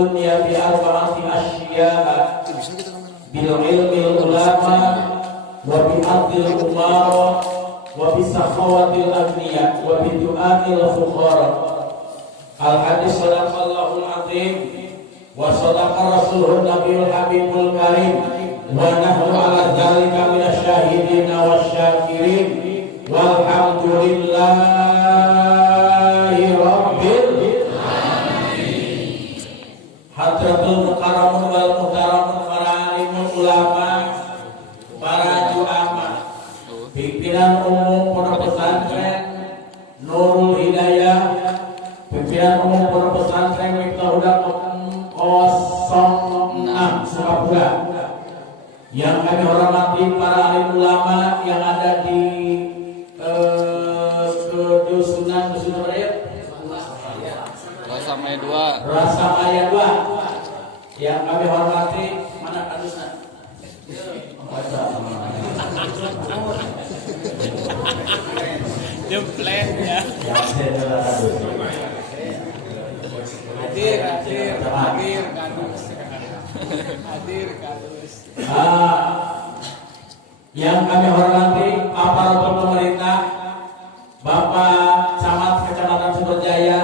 dunya bi arba'ati asya'a bil ilmil ulama wa bi adil umara wa bi sakhawatil agniya wa bi du'ail fuqara. Al hadis sadaqallahul azim wa sadaqa rasulun nabiyul habibul karim wa nahnu ala dzalika minasyahidin wasyakirin walhamdulillahi rabbil alamin. Hadratul mukarramun wal muhtaramun para alimul ulama, para juama, pimpinan umum pondok pesantren Nurul Hidayah, pimpinan umum pondok pesantren Miftahul Huda 06 Sukabura, yang kami hormati para alim ulama yang ada di kedusunan Rasa Maya 2 yang kami hormati. Mana kadusan? Jemplen ya. Hadir kadus. Yang kami hormati aparatur pemerintah, Bapak Camat Kecamatan Sumberjaya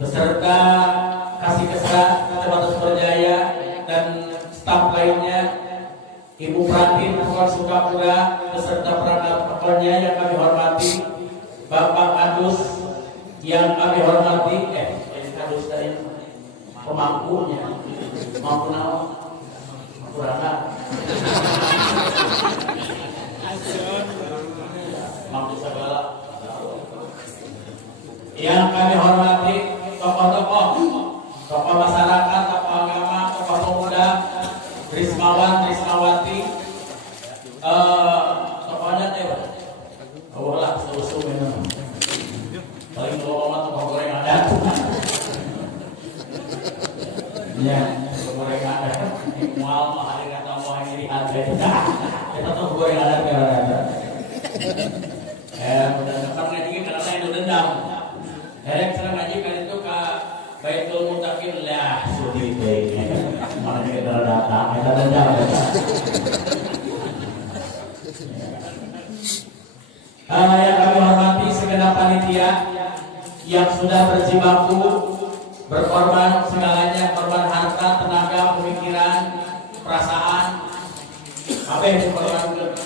beserta Kasih-Kesra Kecamatan Sumberjaya dan staf lainnya, Ibu Pratin Pemkot Sukabura beserta perangkat pekerja yang kami hormati, Bapak Kadus yang kami hormati, Kadus dari pemangkunya, mampu naon, kurang mampu segala. Yang kami hormati tokoh masyarakat, tokoh agama, tokoh pemuda, Rismawan, Rismawati, tokohnya lah selusuh ini. Paling tua tokoh goreng adat. Ya, tokoh goreng adat. Mual hari kata mau ini ada. Kita tokoh goreng adat ya ada. Udah dekat ngaji karena itu dendam. Derek serang ngaji kan itu ke Baitul Muttaqin lah sudi baik. Mana kita datang, kita dendam. Yang kami hormati segenap panitia yang sudah berjibaku berkorban segalanya, korban harta, tenaga, pemikiran, perasaan, apa yang dikorbankan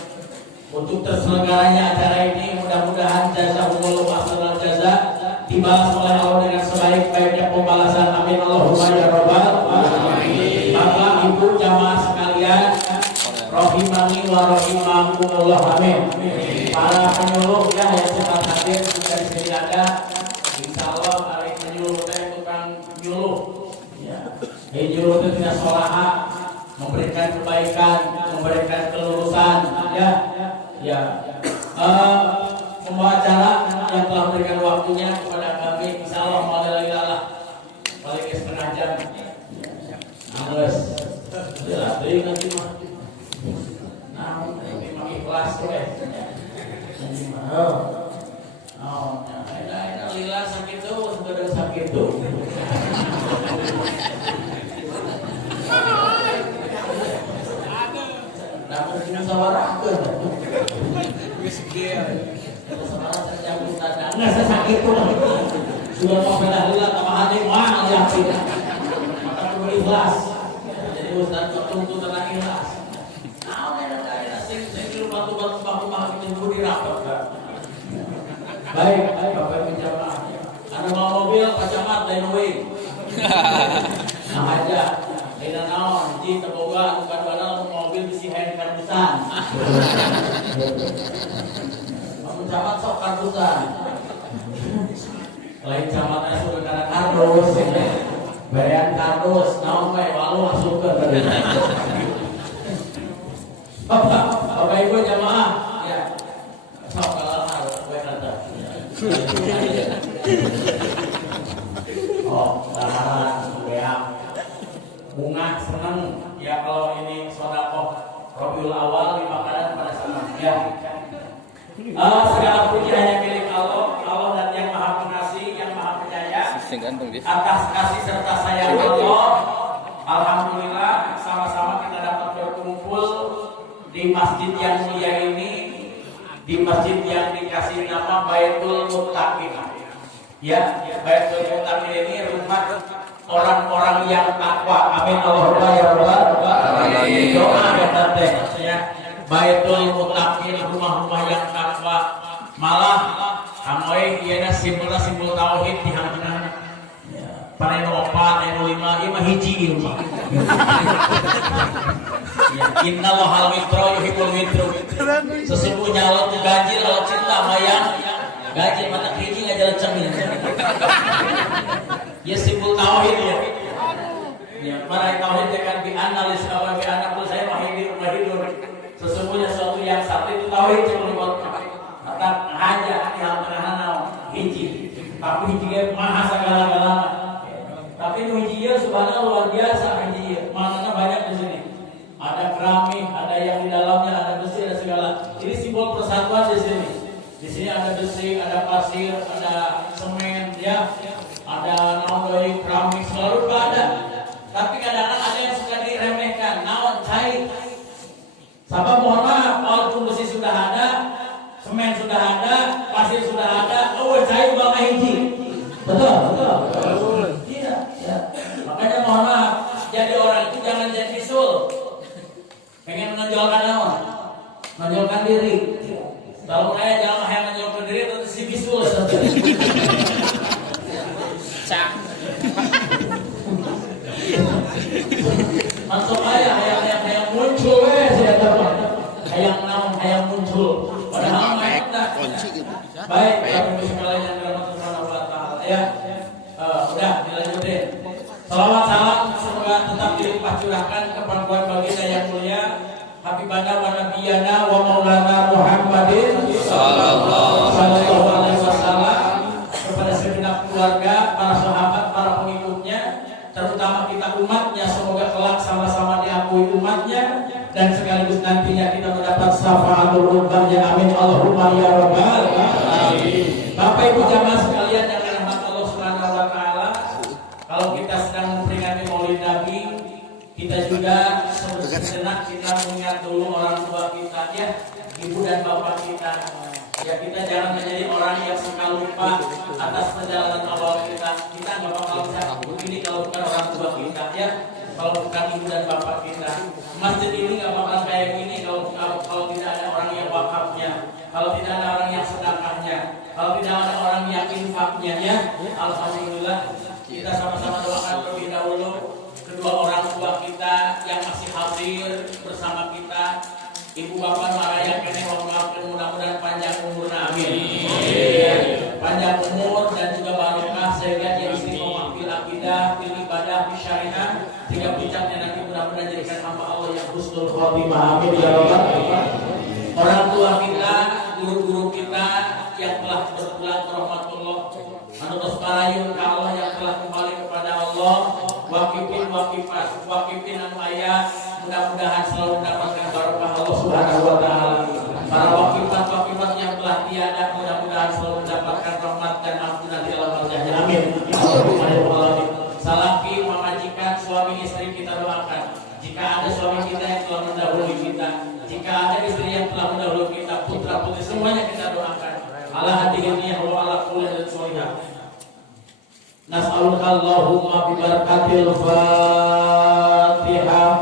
untuk terselenggaranya acara ini. Mudah-mudahan jazakumullahu khairal jaza dibalas oleh Allah dengan sebaik-baiknya pembalasan. Amin Allahumma ya rabbal alamin. Bapak Ibu jamaah sekalian, rahimani wa rahimakumullah, amin. Para penyuluh ya yang sempat hadir dari sini ada, insyaallah hari penyuluh saya tukang nyuluh ya. Nyuluh itu tidak solaha, memberikan kebaikan, memberikan kelurusan ya. Ya, semua acara yang telah memberikan waktunya kepada kami, insyaallah maulailah paling setengah jam. Terus, jelas deh nanti mah. Nah, ini mah ikhlas tuh enak lila sakit tuh, sudah sakit tuh. Namun ini sawarah tuh. Nggak saya sakit tuh sudah mau bela tambah hati wah yakin maka perlu ikhlas. Jadi Ustaz tuntut tentang ikhlas. Nah ada saya kira batu-batu baku kita budi rapat. Baik Bapak Ibu jamaah, ada mau mobil Pak Camat lain way. Nah aja lain naon ji teboga bukan mobil bisi hand karbusan. Camat sok karbusan. Lain camatnya sudah karena kardus, bayan kardus, naon bae walu masuk ke tadi. Bapak Ibu jamaah, ya. Sok kalau harus bae kata. Oh, taharan beak. Bunga senang ya kalau ini sedekah Rabiul Awal dimakanan pada saat ya. Segala puji hanya milik Allah, Allah dan yang Maha Pengasih, yang Maha Penyayang. Sing ganteng dia. atas kasih serta sayang Allah. Alhamdulillah sama-sama kita dapat berkumpul di masjid yang mulia ini, di masjid yang dikasih nama Baitul Muttaqin. Ya, Baitul Muttaqin ini rumah orang-orang yang takwa. Amin Allahumma ya rabbal alamin. Doa ya tante. Baitul Muttaqin, rumah-rumah yang takwa. Malah amoy ieu simbol tauhid di hangeunan. Panen 4, panen 5, ieu mah hiji ieu mah. Innallaha al-witra yuhibbul witru. Sesungguhnya Allah itu ganjil, Allah cinta mayang. Ganjil mata hiji ngajalan cemil. Ya simbol tauhid ya. Ya, para tauhid kan bi analis apa bi anakul saya mahidur. Sesungguhnya sesuatu yang satu itu tauhid cuma kata hanya yang tengah hiji. Tapi hiji maha segala-galanya. Tapi hiji subhanallah luar biasa hiji. Maknanya banyak di sini. Ada keramik, ada yang di dalamnya, ada besi, ada segala. Ini simbol persatuan di sini. Di sini ada besi, ada pasir, ada semen, ya. Ada naon keramik selalu ada. Tapi kadang-kadang ada yang suka diremehkan. Naon cair. Sahabat mohon maaf, walaupun besi sudah ada, semen sudah ada, pasir sudah ada, cair bang hiji. Betul. Tidak, ya. Makanya mohon maaf, jadi orang itu jangan jadi bisul. Pengen menonjolkan apa? Menonjolkan diri. Kalau saya jangan yang menonjolkan diri itu si bisul saja. Cak. Masuk yang muncul saya tahu. Yang muncul. Padahal baik, kami sekalian yang dirahmati Subhanahu wa taala ya. Udah dilanjutin. Salawat salam semoga tetap dilimpah curahkan kepada baginda yang mulia Habibana wa Nabiyana wa Maulana Muhammadin sallallahu alaihi wasallam, kepada segenap keluarga, para sahabat, para pengikutnya, terutama kita umatnya, semoga kelak sama-sama diakui umatnya dan sekaligus nantinya kita mendapat syafaatul udzamnya. Amin Allahumma ya rabbal alamin. Bapak Ibu jamaah sekalian yang dirahmati Allah Subhanahu wa taala, kalau kita sedang memperingati Maulid Nabi, kita juga sejenak kita mengingat dulu orang tua kita ya, ibu dan bapak kita. Ya, kita jangan menjadi orang yang suka lupa atas perjalanan awal kita. Kita nggak bakal bisa begini kalau bukan orang tua kita ya. Kalau bukan ibu dan bapak kita, masjid ini nggak bakal kayak gini kalau tidak ada orang yang wakafnya, kalau tidak ada orang yang sedekahnya, kalau tidak ada orang yang infaknya ya. Alhamdulillah kita sama-sama doakan terlebih dahulu kedua orang tua kita yang masih hadir bersama kita. Ibu bapak maraya kene wongapkeun mudah-mudahan panjang umurna amin. Panjang umur dan juga barokah sehingga dia istiqomah fil akidah, fil ibadah, fil syariah, sehingga bijaknya nanti mudah-mudahan jadikan hamba Allah yang husnul khotimah amin ya rabbal alamin. Orang tua kita, guru-guru kita yang telah berpulang ke rahmatullah, manut parayun ka Allah yang telah kembali kepada Allah, wakifin anu aya, mudah-mudahan selalu mendapatkan barokah Allah Subhanahu wa taala. Para wakifat yang telah tiada, mudah-mudahan selalu mendapatkan rahmat dan ampunan di alam barzahnya amin. Salafi memajikan suami istri kita doakan. Jika ada suami kita yang telah mendahului kita, jika ada istri yang telah mendahului kita, putra putri semuanya kita doakan. Ala hadihinnya wa ala kulli dan solihah. Nas'aluka Allahumma bi barakatil Fatihah.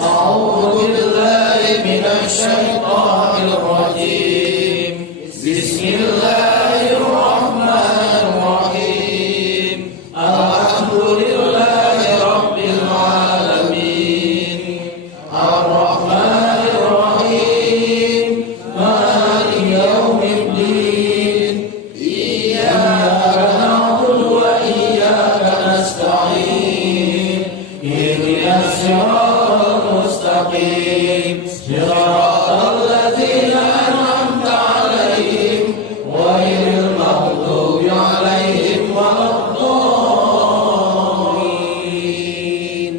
A'udzu billahi minasy syaithanir rajim. Bismillahirrahmanirrahim. Alhamdulillahi rabbil alamin. Ar-Rahmanir Rahim. Maliki yaumiddin. Iyyaka na'budu wa iyyaka nasta'in. Ihdinas siratal mustaqim. Siratal ladzina an'amta 'alaihim ghairil maghdubi 'alaihim waladdallin.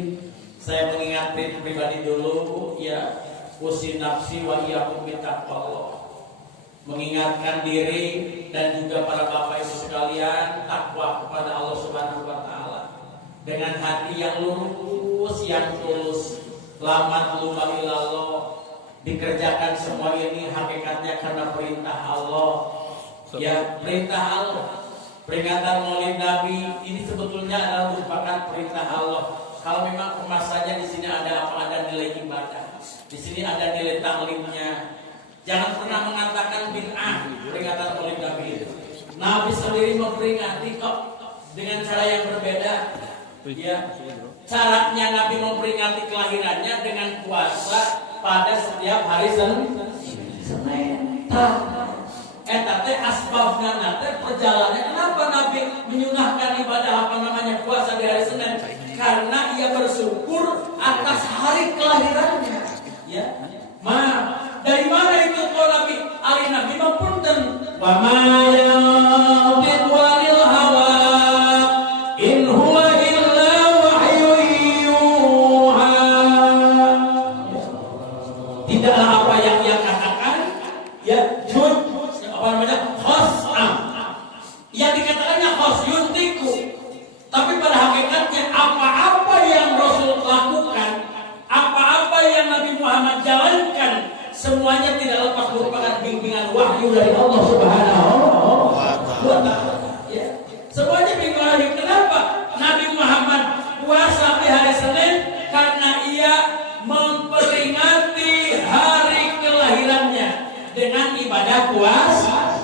Saya mengingatkan pribadi dulu ya, usin nafsi wa iyyakum bittaqwallah. Mengingatkan diri dan juga para bapak ibu sekalian mengerjakan takwa kepada Allah Subhanahu wa taala dengan hati yang lurus, yang tulus. Lamat lumah ilallah, dikerjakan semua ini hakikatnya karena perintah Allah. Ya, perintah Allah. Peringatan Maulid Nabi ini sebetulnya adalah merupakan perintah Allah. Kalau memang kemasannya di sini ada apa? Ada nilai ibadah. Di sini ada nilai taklimnya. Jangan pernah mengatakan bid'ah peringatan Maulid Nabi itu. Nabi sendiri memperingati kok dengan cara yang berbeda. Ya, caranya Nabi memperingati kelahirannya dengan puasa pada setiap hari Senin. Teh asbabnya nanti perjalanannya kenapa Nabi menyunahkan ibadah puasa di hari Senin? Karena ia bersyukur atas hari kelahirannya. Ya, dari mana itu kalau Nabi? Ali Nabi mempunten wa ma yantiqu anil hawa in huwa illa wahyun yuha. Tidaklah apa yang ia katakan ya khos'am. Yang dikatakannya khos yuntiku. Tapi pada hakikatnya apa-apa yang Rasul lakukan, apa-apa yang Nabi Muhammad jalankan, semuanya tidak lepas merupakan bimbingan wahyu dari Allah Subhanahu wa taala. Ya. Semuanya bimbingan wahyu. Kenapa? Nabi Muhammad puasa di hari Senin karena ia memperingati hari kelahirannya dengan ibadah puasa.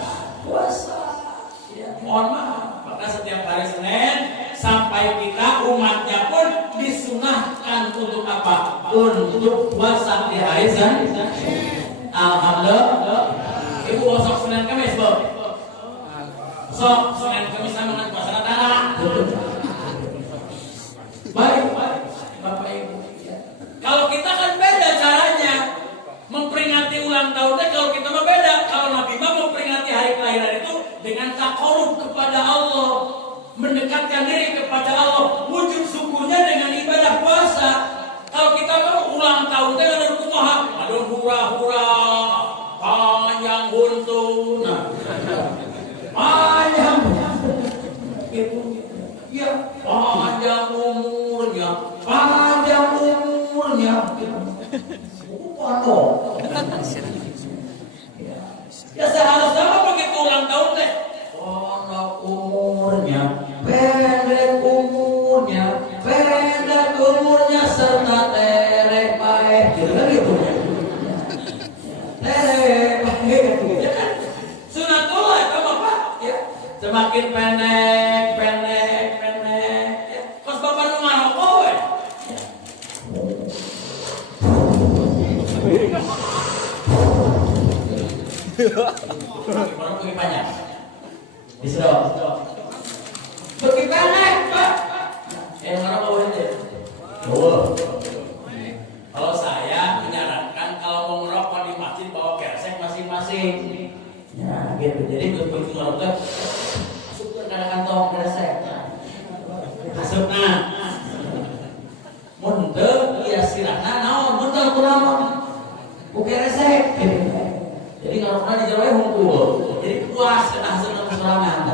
Ya, mohon maaf. Maka setiap hari Senin sampai kita umatnya pun disunahkan untuk apa? Untuk puasa di hari Senin. Alhamdulillah. Ibu besok Senin Kamis, Bu. Besok Senin Kamis sama dengan puasa Natal. Baik, Bapak Ibu. Kalau kita kan beda caranya memperingati ulang tahunnya. Kalau kita mah beda. Kalau Nabi mah memperingati hari kelahiran itu dengan taqarrub kepada Allah, mendekatkan diri kepada Allah, wujud syukurnya dengan ibadah puasa. Kalau kita mau ulang tahun teh ada kumaha? Ada hura-hura, panjang buntut. Panjang itu ya, panjang umurnya. Ya seharusnya apa begitu ulang tahun teh? Pondok umurnya, pendek umurnya serta terek baik. Gitu kan gitu. Terek baik. Ya kan? Sunatullah itu Bapak. Ya. Semakin pendek. Ya. Pas Bapak nu ngarokok we. Orang pergi banyak disedot pergi banyak Pak orang bawa ini kalau saya menyarankan kalau mau ngerokok di masjid bawa kersek masing-masing ya gitu. Jadi pergi ngerokok masuk ke kantong kersek masuk mundur ya sirahna naon mundur kurang bukan resek gitu. Jadi kalau pernah di Jawa hukum, jadi puas kena hasil keserangan.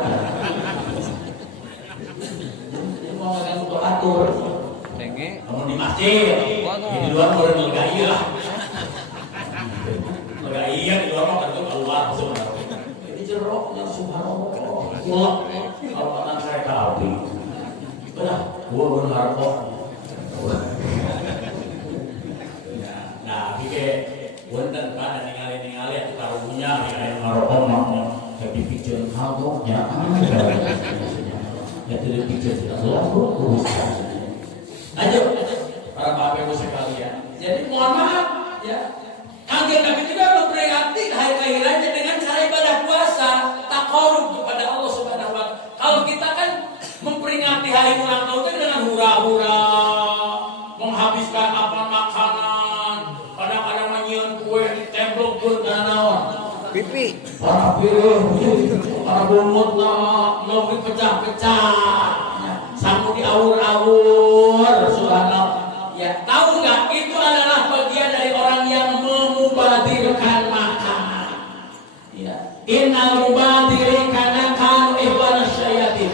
Jadi mau makan untuk atur. Kamu di masjid, di luar boleh megai lah. Megai di luar mau kan keluar sebenarnya. Jadi jeruknya subhanallah. Kalau kata saya kawin, udah gua benar kok. Nah, pikir wonten pada ningali atuh karunya ningali ngarokok mah jadi piceun halnya ya tidak piceun selalu ayo para bapak ibu sekalian. Jadi mohon maaf ya, Kanjeng Nabi juga memperingati hari kelahirannya dengan cara ibadah puasa, taqarrub kepada Allah Subhanahu wa taala. Kalau kita kan memperingati hari ulang tahun dengan hura-hura, menghabiskan apa makanan, kadang-kadang menyiun kue di tembok pun naon. Pipi. Para bungut lah, mau dipecah-pecah, sampai diawur-awur, subhanallah. Ya, tahu nggak? Itu adalah bagian dari orang yang memubadirkan makanan. Ya, innal mubadirina kanu ikhwana syayatin.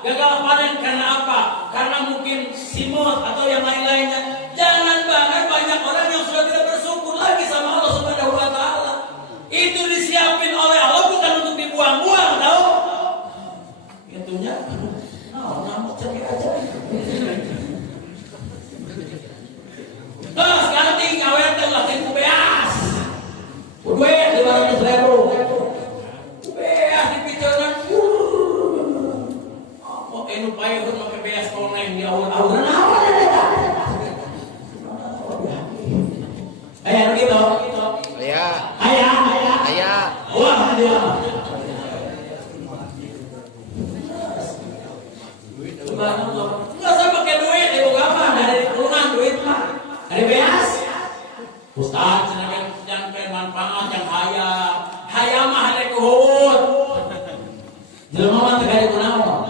gagal panen karena apa? Karena mungkin simut atau yang lain-lainnya. Jangan banget banyak orang yang sudah tidak bersyukur lagi sama Allah Subhanahu wa taala. Itu disiapin oleh Allah bukan untuk dibuang-buang, tahu? Itunya. Nah, ngamuk cekik aja. Nah, sekarang tinggi ngawet lah tinggi beas. Duit 200.000. Beas di pikiran. Oh, enu pakai pakai beas koneng di awal-awal. Ayah begitu. Ayah. Wah, dia. Nggak usah pakai duit, ibu gampang dari kurungan duit mah. Dari beas. Ustaz, jangan manfaat yang haya mah ada kuhut. Jelema mah teu gade kunaon.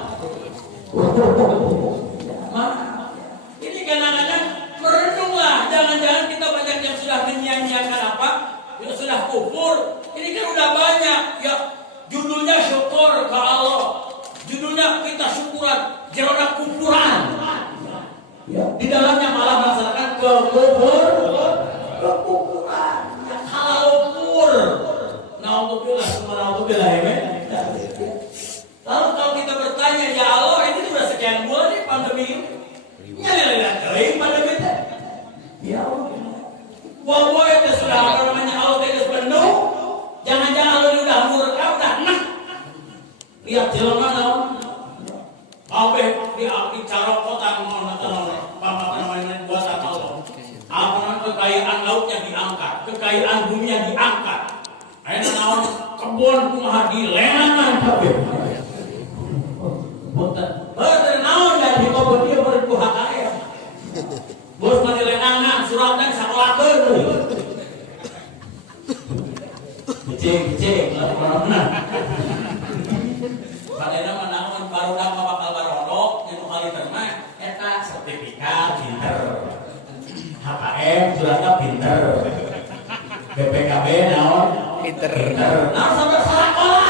Ini kadang-kadang merenunglah, jangan-jangan kita banyak yang sudah menyia-nyiakan apa? Yang sudah kufur. Ini kan udah banyak ya judulnya syukur ke Allah. Judulnya kita syukuran, jeroda kufuran. Ya, di dalamnya malah melaksanakan kekufuran. Yang halal kufur. Naudzubillah, subhanallah ya. Lalu kalau kita bertanya, ya Allah, ini sudah sekian bulan nih pandemi ini. Nyalilah kering pandemi itu. Ya Allah. Bahwa itu sudah apa namanya Allah tidak penuh. Jangan-jangan Allah ini udah murka, udah enak. Lihat jelema naon. Ape di cara kota apa namanya buatan Allah. Apa namanya kekayaan lautnya diangkat, kekayaan dunia diangkat. Ayeuna naon kebun kumaha dilenangan kabeh. Betul naon dari kebun dia berku HKM. Bos mah dilenangan suratna sakolahkeun. Cek mana. Padahal mah naon barudak bakal barodok anu kali terma eta sertifikat pinter. HKM suratna pinter. BPKB naon? Pinter. Naon sampai sakola.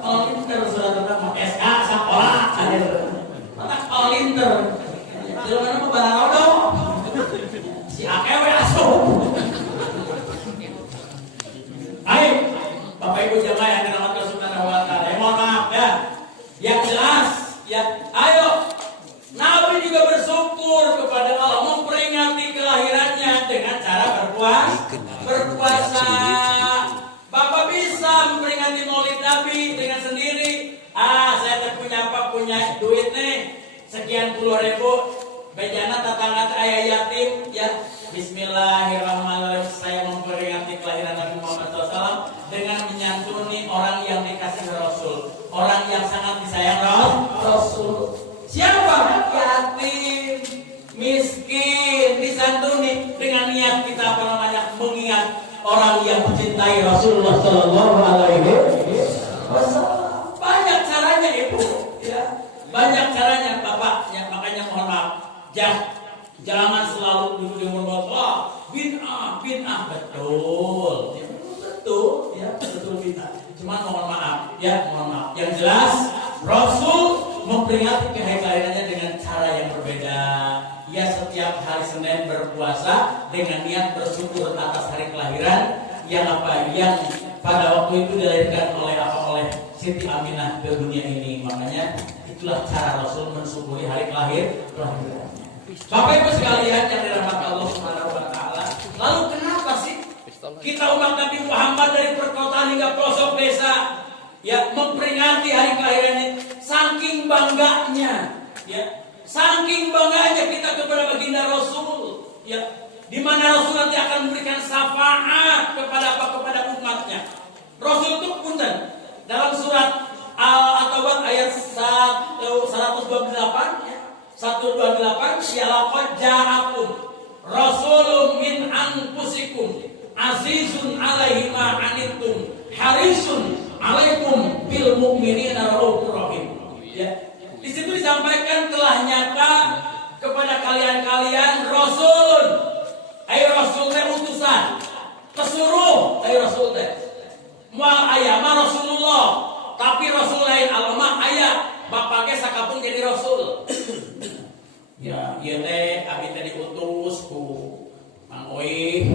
Kalau pinter suratna mah SK sakola. Matak pinter. Jelema mah barodok. Si akewe asup. Ayo, Bapak Ibu jamaah yang dirahmati Allah Subhanahu wa taala. Mohon maaf ya. Yang jelas, ya, ayo. Nabi juga bersyukur kepada Allah, memperingati kelahirannya dengan cara berpuasa. Bapak bisa memperingati Maulid Nabi dengan sendiri. Saya punya duit nih, sekian puluh ribu. Bejana tetangga ayah yatim, ya. Bismillahirrahmanirrahim. Saya memperingati kelahiran Nabi Muhammad SAW dengan menyantuni orang yang dikasih Rasul, orang yang sangat disayang Rasul. Siapa? Yatim, miskin, disantuni dengan niat kita apa namanya mengingat orang yang mencintai Rasulullah Sallallahu Alaihi Wasallam. Banyak caranya ibu, ya. Banyak caranya bapak, ya makanya mohon maaf, jangan selalu dulu wah bid'ah betul, ya betul bid'ah. Cuma mohon maaf. Yang jelas Rasul memperingati kelahirannya dengan cara yang berbeda. Ia setiap hari Senin berpuasa dengan niat bersyukur atas hari kelahiran yang pada waktu itu dilahirkan oleh Siti Aminah ke dunia ini. Makanya itulah cara Rasul mensyukuri hari kelahiran. Bapak Ibu sekalian yang dirahmati Allah Subhanahu wa taala. Lalu kenapa sih kita umat Nabi Muhammad dari perkotaan hingga pelosok desa ya memperingati hari kelahirannya? Saking bangganya, ya. Saking bangganya kita kepada baginda Rasul, ya. Di mana Rasul nanti akan memberikan syafaat kepada umatnya. Rasul itu punten dalam surat Al-Tawbah ayat 128 ya. 128 ya laqad ja'akum rasulun min anfusikum azizun 'alaihi ma 'anittum harisun 'alaikum bil mu'minina raufur rahim. Ya. Di situ disampaikan telah nyata kepada kalian rasul. Rasul teh utusan. Pesuruh rasul teh. Moal aya mah ieu teh abdi teh diutus ku Mang Oih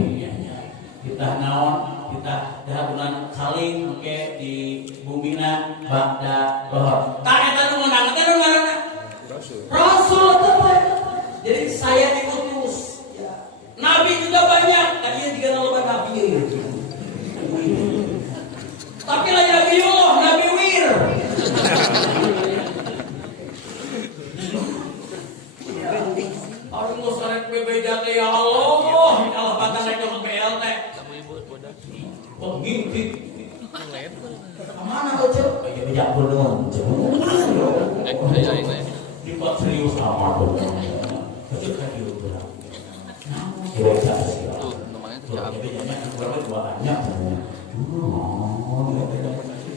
kita naon kita dahabunan saling oke di bumina ba'da dohor tak eta nu meunang teh nu ngaranna Rasul teh. Jadi saya diutus ya. Nabi juga banyak tadinya juga loba nabi ya. Tapi lain Nabi Allah, Nabi Wir. Aduh sarek bebeja teh ya Allah, Allah batang rek ke BL teh. Oh gitu. Mana kau cek? Kayak bijak beneran. Di pot serius amat bener. Kecil kaki itu lah. Kira-kira sih. Tuh, namanya tuh ya. Bedanya berapa dua banyak.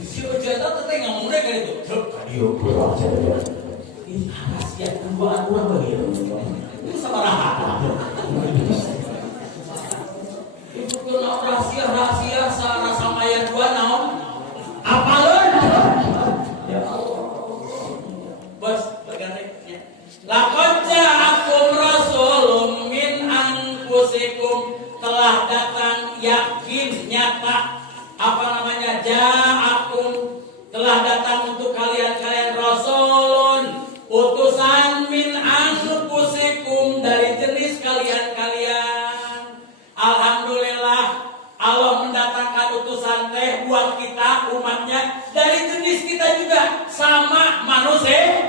Si Ojata teteh ngomong deh kayak itu. Cep, tadi yuk pulang saja. Ih, rahasia keduaan orang begitu. Itu sama rahat. Itu kena rahasia rasa maya dua naon. Apalun? Ya Allah. Bos, bagannya. Laqad ja'akum rasulun min anfusikum, telah datang yakin nyata apa namanya ja'akum, telah datang untuk kalian rasulun utusan min anfusikum, dari jenis kalian. Alhamdulillah Allah mendatangkan utusan teh buat kita umatnya dari jenis kita juga sama manusia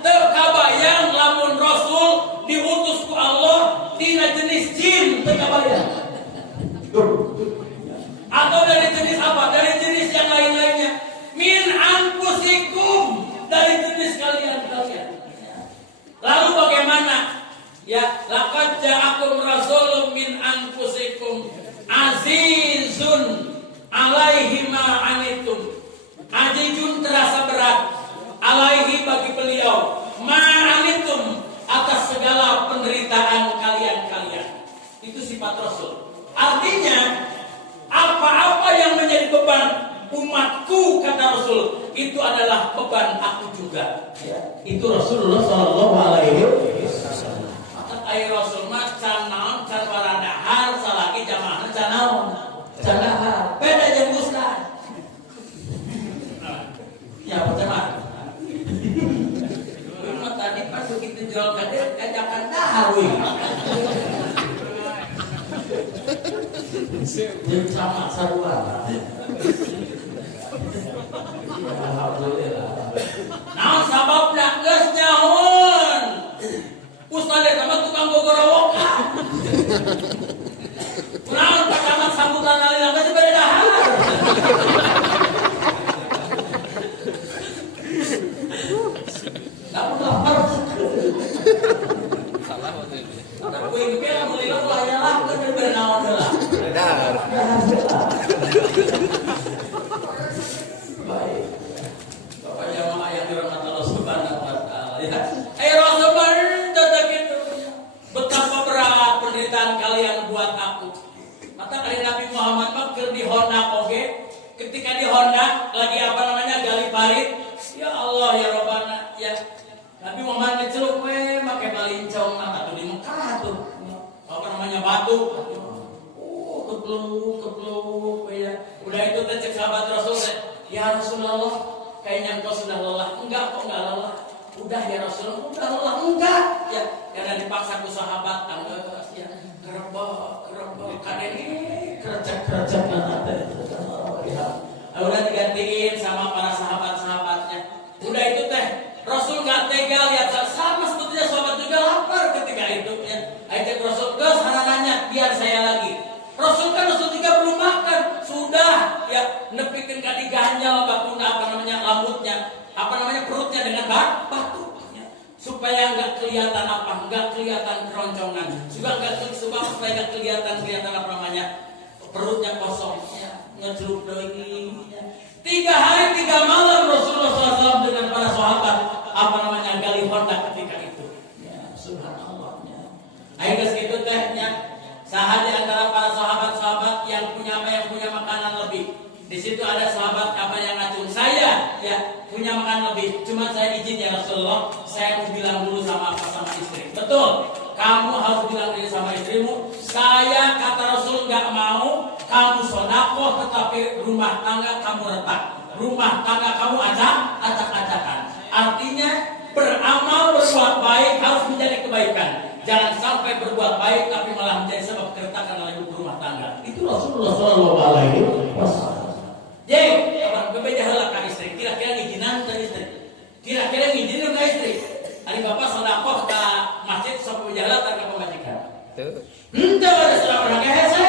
terkabayang lamun Rasul diutus ku Allah tina jenis jin terkabayang atau dari jenis apa? Dari jenis yang lain-lainnya. Min anfusikum, dari jenis kalian. Lalu bagaimana? Ya, laqad ja'akum rasulun min anfusikum azizun alaihi ma anittum. Azizun terasa berat, alaihi bagi beliau, ma anittum atas segala penderitaan kalian. Itu sifat Rasul. Artinya apa-apa yang menjadi beban umatku, kata Rasul, itu adalah beban aku juga. Ya. Itu Rasulullah Shallallahu Alaihi Wasallam. Maka air Rasul mah can naon can waradahar salaki jamaah can naon can dahar. Beda jeung Ustaz. Ya pertama. Memang tadi pas begitu jual kade kajakan dahar wih. Jeung sama sarua. Alhamdulillah. Naon sababna geus nyahoon? Ustaz eta mah tukang gogorowokan. Kunaon pacamat sambutan alina geus bere dahar. Lamun lapar. Salah waktu itu. Tapi engke lamun lila mulanya lah keur bere naon heula. Benar. Baik. Bapak jamaah yang dirahmati Allah Subhanahu wa taala. Ya. Rasulullah tetap itu. Betapa berat penderitaan kalian buat aku. Maka kali Nabi Muhammad mah keur di Honda oge. Ketika di Honda lagi apa namanya gali parit. Ya Allah ya Rabbana ya. Nabi Muhammad ngeceluk we make balincong atuh di Mekah tuh. Apa namanya batu. Kepluk ya. Udah itu teh cek sahabat Rasul teh, ya Rasulullah, kayaknya engkau sudah lelah. Enggak kok enggak lelah. Udah ya Rasulullah, udah lelah enggak? Ya, karena dipaksa ku sahabat tangga ya. Kerebak, kadang ini kerajak nanti. Ya. Udah digantiin sama para sahabatnya. Udah itu teh, Rasul enggak tega lihat sama sebetulnya sahabat juga lapar ketika itu ya. Ajak Rasul ke sarananya biar saya lagi. Rasul juga belum makan, sudah ya nepikeun ka diganjal batuna apa namanya lambutnya, apa namanya perutnya dengan batu ya. Supaya enggak kelihatan keroncongan, supaya enggak kelihatan apa namanya perutnya kosong ya, ngeceluk deui ya. 3 hari 3 malam Rasulullah SAW dengan para sahabat apa namanya gali Honda ketika itu ya, subhanallah ya. Ayo geus kitu teh nya sahaja antara para sahabat-sahabat yang punya makanan lebih. Di situ ada sahabat apa yang ngacung saya, ya punya makan lebih. Cuma saya izin ya Rasulullah, saya mau bilang dulu sama istri. Betul, kamu harus bilang dulu sama istrimu. Saya kata Rasul nggak mau kamu sodakoh, tetapi rumah tangga kamu retak, rumah tangga kamu acak-acakan. Artinya beramal berbuat baik harus menjadi kebaikan. Jangan sampai berbuat baik tapi malah menjadi sebab keretakan dalam hidup rumah tangga. Itu Rasulullah SAW. Jadi, kapan berbeda halak ke istri? Kira-kira ngijinan ke istri? Kira-kira ngijinin ke istri? Ada bapak sodakoh ke masjid sampai berjalan ke pemajikan. Entah ada sudah pernah kehese.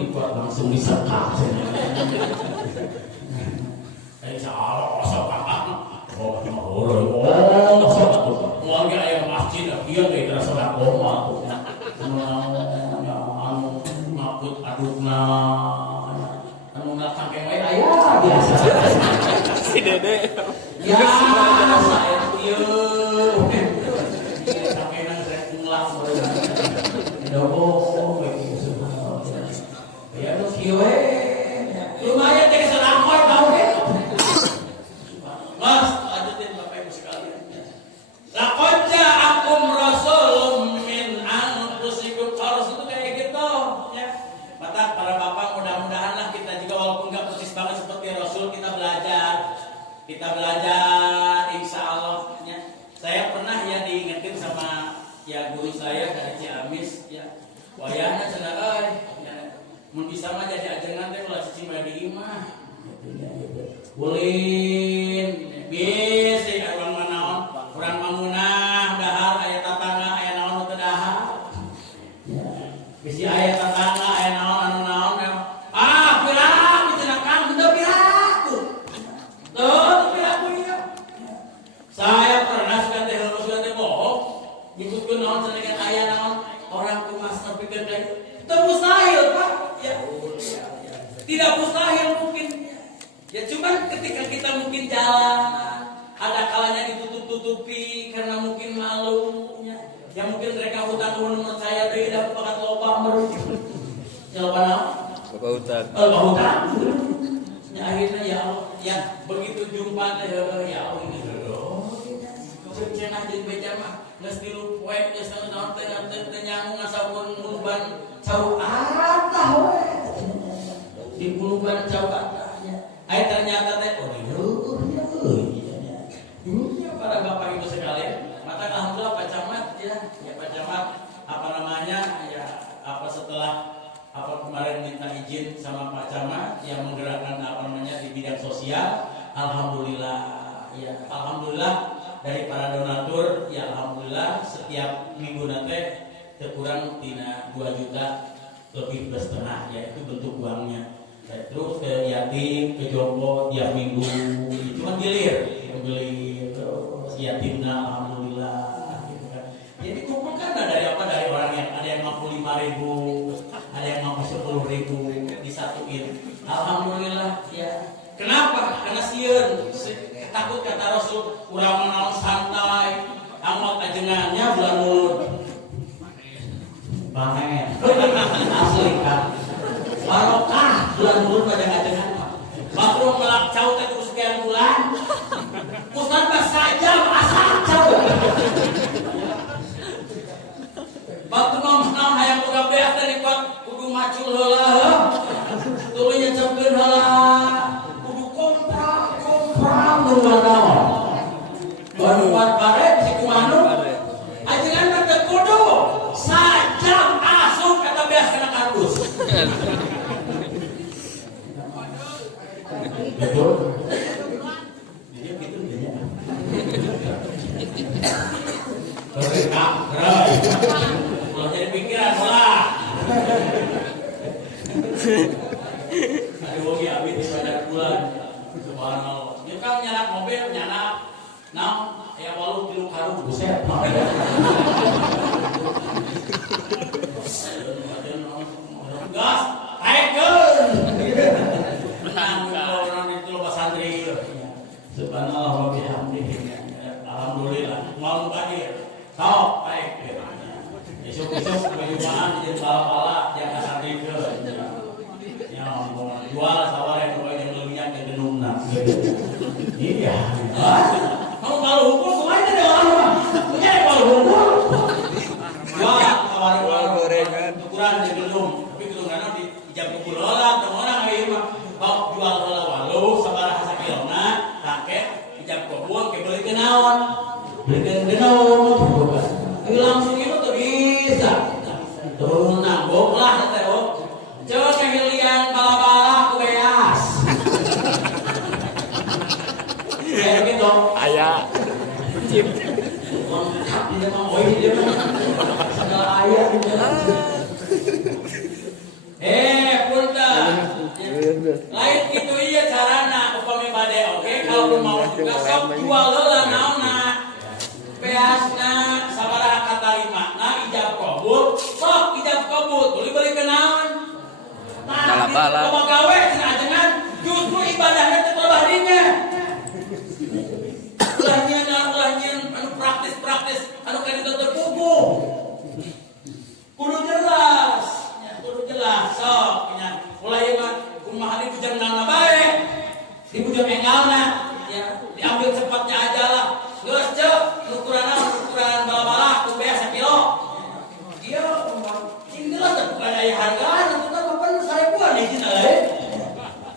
Dibuat langsung disekat. Insya Allah sodakoh. Keluarga ayah masjid, dia kayak terasa gak koma tuh. Ngakut adukna, ngakang kayak ayah biasa. Si Dede. Ya, saya dia. Sampai nang saya pulang. Dobo, ya terus kiwe. Lumayan deh selangkoi tahu deh. Mas, lanjutin Bapak Ibu sekalian. Laqad ja'akum rasulun min anfusikum. Rasul itu kayak gitu, ya. Maka para bapak mudah-mudahanlah kita juga walaupun nggak persis banget seperti Rasul, kita belajar, insya Allah. Ya. Saya pernah ya diingetin sama ya guru saya dari Ciamis, ya. Wayahna cenah ya. Mun bisa mah jadi ajengan teh ulah cicing badi imah. Ulin, bisa orang manaon, orang mangunah, dahar ayat tatangga, ayat naon teu dahar. Bisi ayat tatangga, ayat naon naon. Pirak, bicara kang, henteu piraku. Tuh piraku ieu. Saya pernah suka teh bohong, nyebutkeun naon cenah ayat naon, orang kumas nepikeun teh. Teu mustahil, Pak. Ya. Tidak mustahil mungkin. Ya cuman ketika kita mungkin jalan, ada kalanya ditutup-tutupi karena mungkin malunya. Ya mungkin mereka hutang menurut saya beda pakat loba merujuk. Ya loba naon? Bapak hutang. Loba hutang. Ya akhirnya ya Allah, ya begitu jumpa teh ya Allah ini lho. Cenah jeung beja mah geus tilu poe geus naon teh nyangu ngasaupun muluban cau atah we. Di muluban cau atah. Ternyata teh ini para bapak ibu sekalian, maka alhamdulillah Pak Camat ya Pak Camat setelah kemarin minta izin sama Pak Camat yang menggerakkan di bidang sosial, alhamdulillah dari para donatur ya alhamdulillah setiap minggu nanti kurang tina 2 juta lebih plus setengah ya itu bentuk uangnya. Terus ke yatim, ke jompo tiap minggu, cuma gilir terus yatimna alhamdulillah gitu kan. Jadi kumpulkan dari orang yang ada yang mampu 5.000, ada yang mampu 10.000 disatuin. Alhamdulillah ya. Kenapa? Karena sieun takut kata Rasul urang naon santai, amal ajengannya bulan mulut. Panen. Asli kan. Barokah bulan mulut pada ngajengan. Bakro melak cau teh sekian bulan. Ustaz mah sajam asal cau. Bakro mah hayang boga beas teh dikuat kudu macul heula. Tuluy nyecepkeun heula. Kudu kompra mun naon. Baru buat bare si kumanu. Ajengan mah teu kudu sajam asup kata beas kana kardus. Betul. Dia gitu dia. Berkah, gerai. Kalau jadi pikiran lah. Aduh, ya habis pada bulan. Subhanallah. Dia kan nyalak mobil, nyalak. Nah, ya walau tilu karung buset. Gas, taikeun. Orang itu loba santri. Subhanallah wa bihamdihi. Alhamdulillah. Mau hadir. Sok, gedung bala-bala yang kasarikeun. Ya ampun, jual saware nu yang leuwihna ke gedungna. Iya. Kamu kalau hukum semuanya ada orang. Punya kalau hukum. Jual saware gorengan ukuran di gedung. Tapi gedung kana di jam kubulola tong orang ieu mah bau jual heula walu sabaraha sakilona take di jam kubul ke beli kenaon. Beli kenaon. Langsung itu tuh bisa. Turun nambok lah teh. Coba kehilian bala-bala ku beas. Kayak gitu. Ayah. Cip. Lengkap dia mah oi dia mah. Segala aya gitu. Punten. Lain kitu ieu carana upami bade oke kalau mau juga sok jual heula naonna. Beasna sabaraha katarimana ijab qabul, sok ijab qabul, beli kenaon. Nah, kalau gawe cenah justru ibadahnya teh lebah dinya. Ulahnya anu praktis anu kana teu puguh. Kudu jelas, sok nya. Ulah ieu mah kumaha dibujangna bae. Dibujang enggalna, ya diambil cepatnya aja lah. Geus ceuk ukuran bala-bala ku beas 1 kilo. Ieu cing jelas teh bukan aya hargaan atuh teh papan 1000-an hijina lain.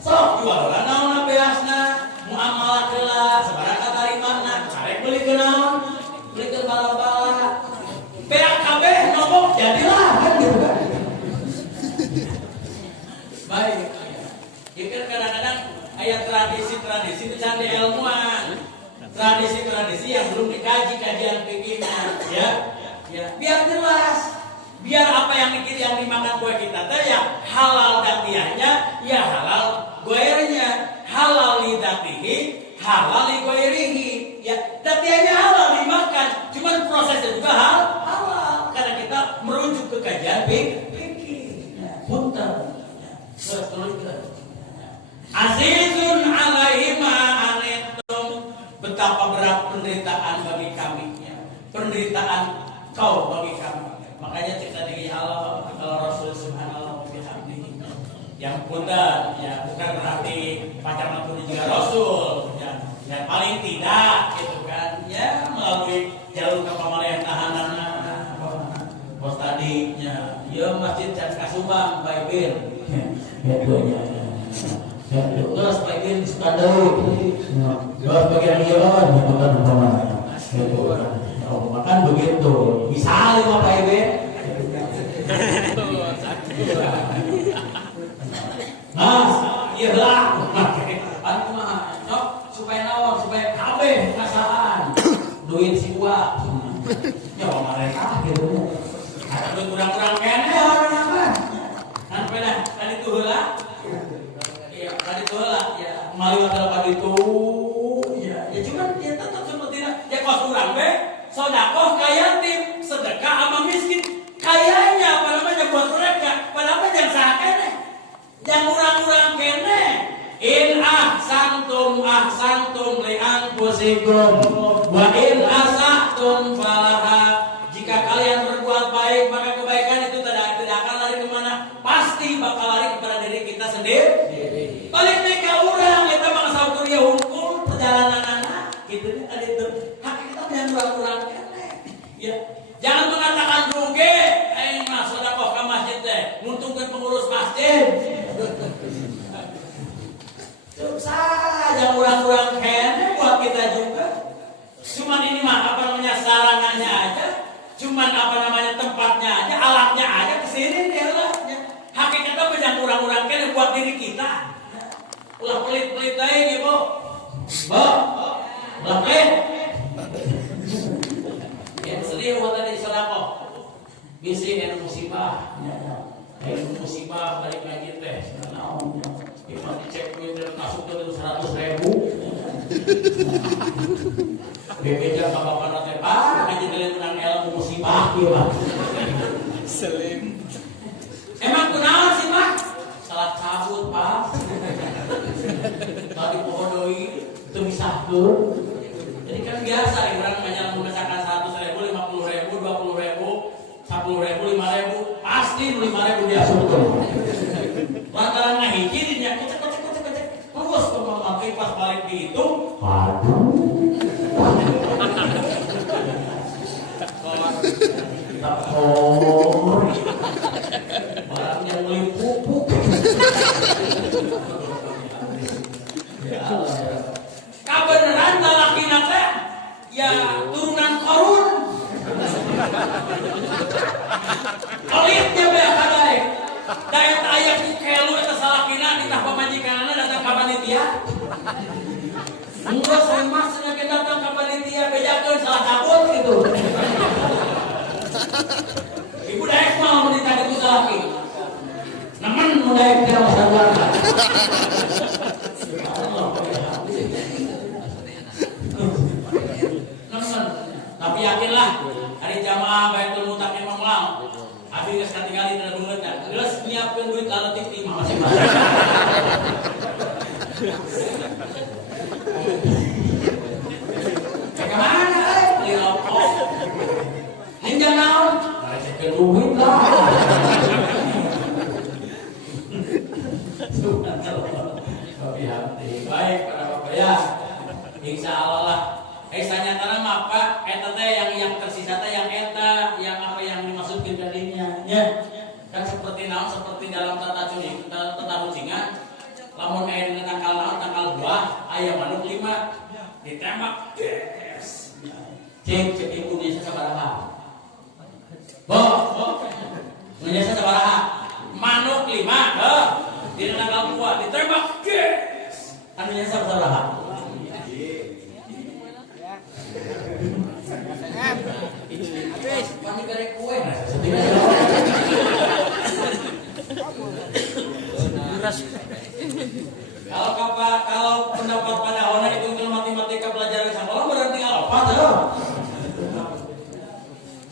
Sok jual lah naonna beasna, muamalah heula sabaraha katarimana, carek beli kenaon? Beli bala-bala. Beak kabeh nombok jadilah kan gitu kan. Baik. Kita kadang-kadang aya tradisi itu can ilmuwan. Tradisi yang belum dikaji kajian fikihnya, ya. Biar jelas, biar apa yang dimakan kue kita teh ya halal datiahnya, ya halal goernya, halal lidatihi, halal ligoerihi, ya datiahnya halal dimakan, cuman prosesnya juga halal, karena kita merujuk ke kajian fikih. Punten, terus. Azizun alaihi ma anittum, betapa berat penderitaan bagi kami, penderitaan kau bagi kami. Makanya kita dari Allah kalau Rasul subhanallah bihamdihi. Yang punten ya bukan berarti pacar pun juga Rasul ya paling tidak gitu kan ya melalui jalur kepemerintahan bos tadinya ya masjid can kasubang baibir gitu ya. Ya, terus bagian sekadar, terus bagian iyawan, makan apa? Makan begitu, bisa 5 PB. Mas, iya lah, aku mah, supaya nawan, supaya kabeh kasaan, duit si gua, ya mereka gitu. Ada duit kurang-kurang kene orang apa? Kan pernah tadi tuh lah. Tadi itu lah, ya mali wakil pada itu, ya cuman ya tetap seperti ya kos kurang be, sodakoh kaya tim, sedekah sama miskin, kayaknya apa namanya buat mereka, padahal jangan sakene, jangan kurang-kurang kene, in ahsantum li anfusikum, wa in asahtum falaha. Jika kalian berbuat baik maka kebaikan itu tidak akan lari kemana, pasti bakal lari kepada diri kita sendiri. Balik mereka orang kita bangsa kuliah hukum perjalanan anak gitu ada itu hak kita yang kurang-kurang ya jangan mengatakan rugi mas sedekah ke masjid teh nguntungkan pengurus masjid cukup saja kurang-kurang kene buat kita juga cuman ini mah apa namanya sarangannya aja cuman apa namanya tempatnya aja alatnya aja kesini dia lah hakikatnya banyak kurang-kurang kene buat diri kita. Ulah pelit-pelit aja Bu. Ulah pelit. Yang sedih buat tadi sedekah. Bisi anu musibah. Anu musibah balik ngaji teh. Naon. Kita dicek duit masuk ke 100.000. BPJ bapak teh ngaji teh menang ilmu musibah ieu mah. Selim. Emang kunaon sih Pak? Salat cabut Pak. Tadi pohodoi itu misahkeun. Jadi kan biasa orang banyak membacakan 100.000, 50.000, 20.000, 10.000, 5.000, pasti pelitnya beak kadaek. Daya aya ku kelu eta salakina ditah pamajikanana datang ka panitia. Enggak saya mas sengaja datang ke panitia bejakeun salah cabut gitu. Ibu daek mau ditanya itu salaki. Nemen mau daek dia masa warga. Nemen. Tapi yakinlah hari jamaah Baitul Mutakin Mamlau. Abi geus katingali dina beungeutna. Geus nyiapkeun duit laletik timah masing-masing. Kemana beli rokok? Ninja naon? Ngarejekeun duit lah. Baik para bapak ya. Insya Allah lah. Sanyatana mah Pak, eta teh yang tersisa teh yang eta yang apa yang dimaksudkan tadinya. Ya. Kan seperti naon seperti dalam tata ucingan. Lamun aya dina tanggal naon tanggal 2 aya manuk 5 ditembak. Yes. Cek Indonesia sabaraha. Bo. Indonesia sabaraha? Manuk 5 heuh. Dina tanggal 2 ditembak. Yes. Anu nya sabaraha? Habis, kami garek kue. Kalau pendapat pada orang itu matematika pelajaran sekolah berarti alfa tuh.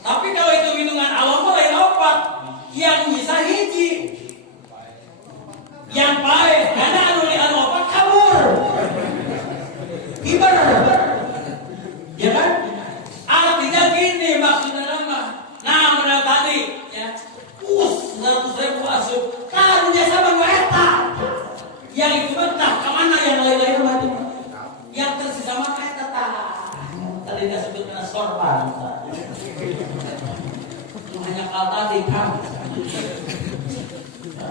Tapi kalau itu hitungan alfa lain alfa, yang bisa hiji, yang baik karena anu alfa kabur, kibar, ya kan? Artinya gini maksudnya nama. Nah mana tadi ya, 100.000 asup, karunya sama eta. Yang itu entah kemana yang lain-lain macam. Yang tersisa mah eta tah. Tadi dia sebutnya sorban. Hanya kal tadi kan.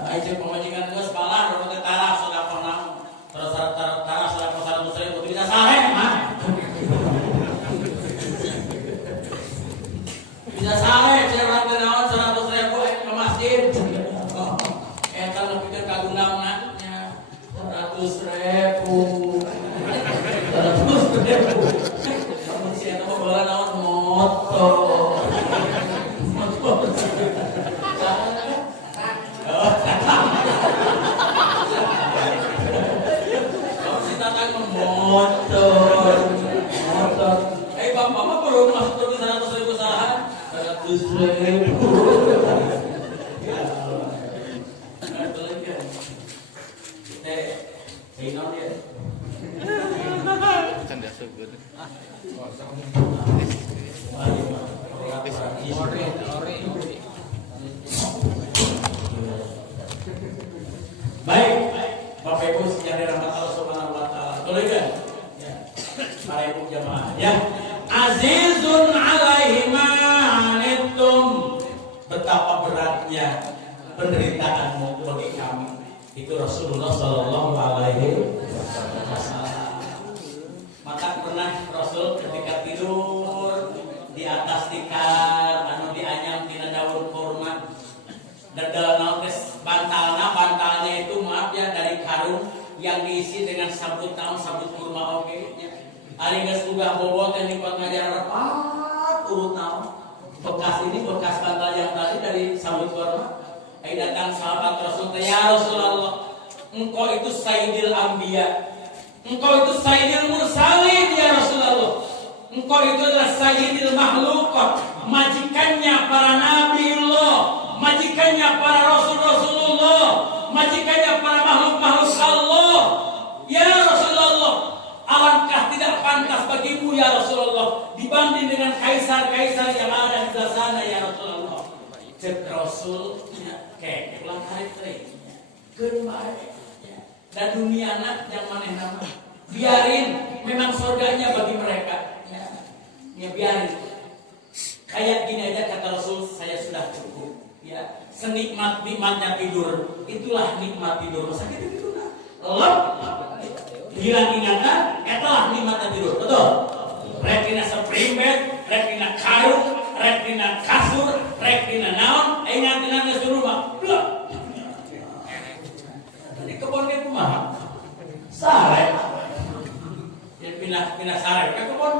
Aja pemajikan geus balah rambut tara sudah ponang. Terus tara sudah pasal 100.000 bisa sahe mah. Bisa sahe cerak naon 100.000 ke masjid. Eta nepikeun kagundaungannya 100.000. Kamu si eta mah bawa naon moto. Kamu si tatang motor. Bapak mah perlu masuk ke 100.000 saha? 100.000. Ya Allah. Ada lagi. Ini dia. Kan dah sebut. Baik, Bapak Ibu sekalian dirahmati Allah Subhanahu wa taala. Betul kan? Ya. Para ibu jamaah ya. Azizun alaihi ma anittum. Betapa beratnya penderitaanmu bagi kami. Itu Rasulullah sallallahu alaihi wasallam. Maka pernah Rasul ketika tidur di atas tikar anu dianyam tina daun kurma. Dadal tes bantalnya itu maaf ya dari karung yang diisi dengan sabut kurma oke. Ari geus boga bobot yang dipot ngajar rapat urut naon. Bekas bantal yang tadi dari sabut kurma. Datang sahabat Rasul, ya Rasulullah, engkau itu Sayyidil Anbiya, engkau itu Sayyidil Mursalin ya Rasulullah, engkau itu adalah Sayyidil Makhlukat, majikannya para Nabiullah, majikannya para Rasulullah, majikannya para makhluk-makhluk Allah. Ya Rasulullah, alangkah tidak pantas bagimu ya Rasulullah dibanding dengan kaisar-kaisar yang ada di sebelah sana ya Rasulullah. Cek Rasul kayak ulang hari kemarin dan dunia anak yang mana nama biarin memang surganya bagi mereka ya biarin kayak gini aja kata Rasul saya sudah cukup ya senikmat-nikmatnya tidur itulah nikmat tidur masa gitu lep hilang ingatan itulah nikmatnya tidur betul rek dina spring bed rek dina karung rek dina kasur rek dina naon ingat dengan suruh mah. Jadi kebon ke kumaha? Sare. Ya pindah sare ke kebon.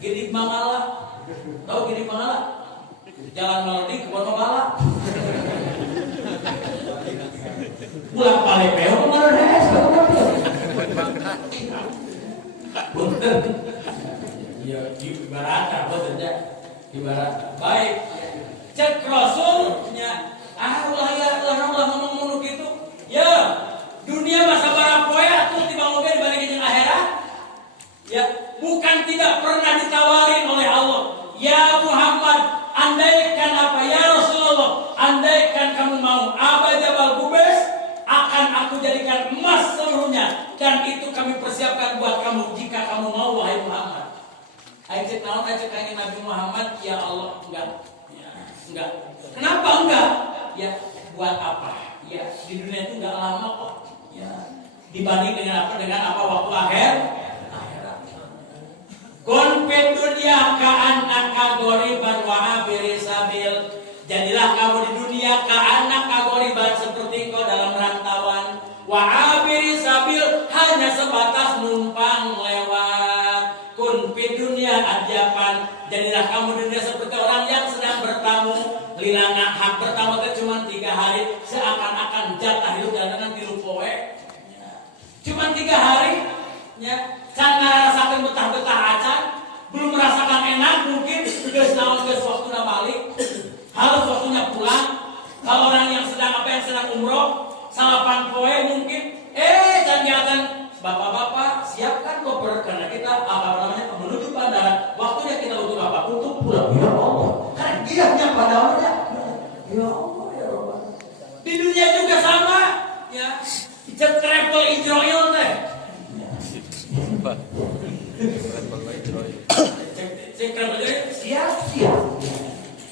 Gini Mangala. Tahu gini Mangala? Jalan Melodi kebon Mangala. Pulang Palepeo kemana des? Punten. Ya ibarat apa saja. Ibarat baik. Cek Rasulnya ulah ngomong gitu. Ya, dunia masa barang poe atuh dibangun dibanding jeung akhirat. Ya, bukan tidak pernah ditawarin oleh Allah. Ya Muhammad, andaikan apa ya Rasulullah, andaikan kamu mau Aba Jabal Qubais akan aku jadikan emas seluruhnya dan itu kami persiapkan buat kamu jika kamu mau wahai Muhammad. Ajak naon ajak kanjeng Nabi Muhammad, ya Allah enggak. Ya, enggak. Kenapa enggak? Ya, buat apa? Ya, di dunia itu enggak lama kok. Ya, dibanding dengan apa waktu akhirat. Kun fid dunya ka'annaka ghoriban wa abiri sabil. Jadilah kamu di dunia ka'annaka ghoriban seperti kau dalam rantauan, wa abiri sabil hanya sebatas numpang lewat. Kun fid dunya adyapan. Jadilah kamu di dunia seperti orang yang sedang bertamu. Lilana hak bertamu itu cuma 3 hari, seakan-akan jatah hidup dengan 3 poe. Cuma 3 hari, ya. Karena rasakan betah-betah acan, belum merasakan enak mungkin geus naon geus waktuna balik, harus waktunya pulang. Kalau orang yang sedang umroh, salapan poe mungkin, janjian bapak-bapak siapkan koper karena kita menuju bandara. Waktunya kita untuk apa? Untuk pulang. Ya Allah, kan giatnya padahalnya. Ya Allah ya Rabbana. Di dunia juga sama, ya. Travel Israel teh. Siap.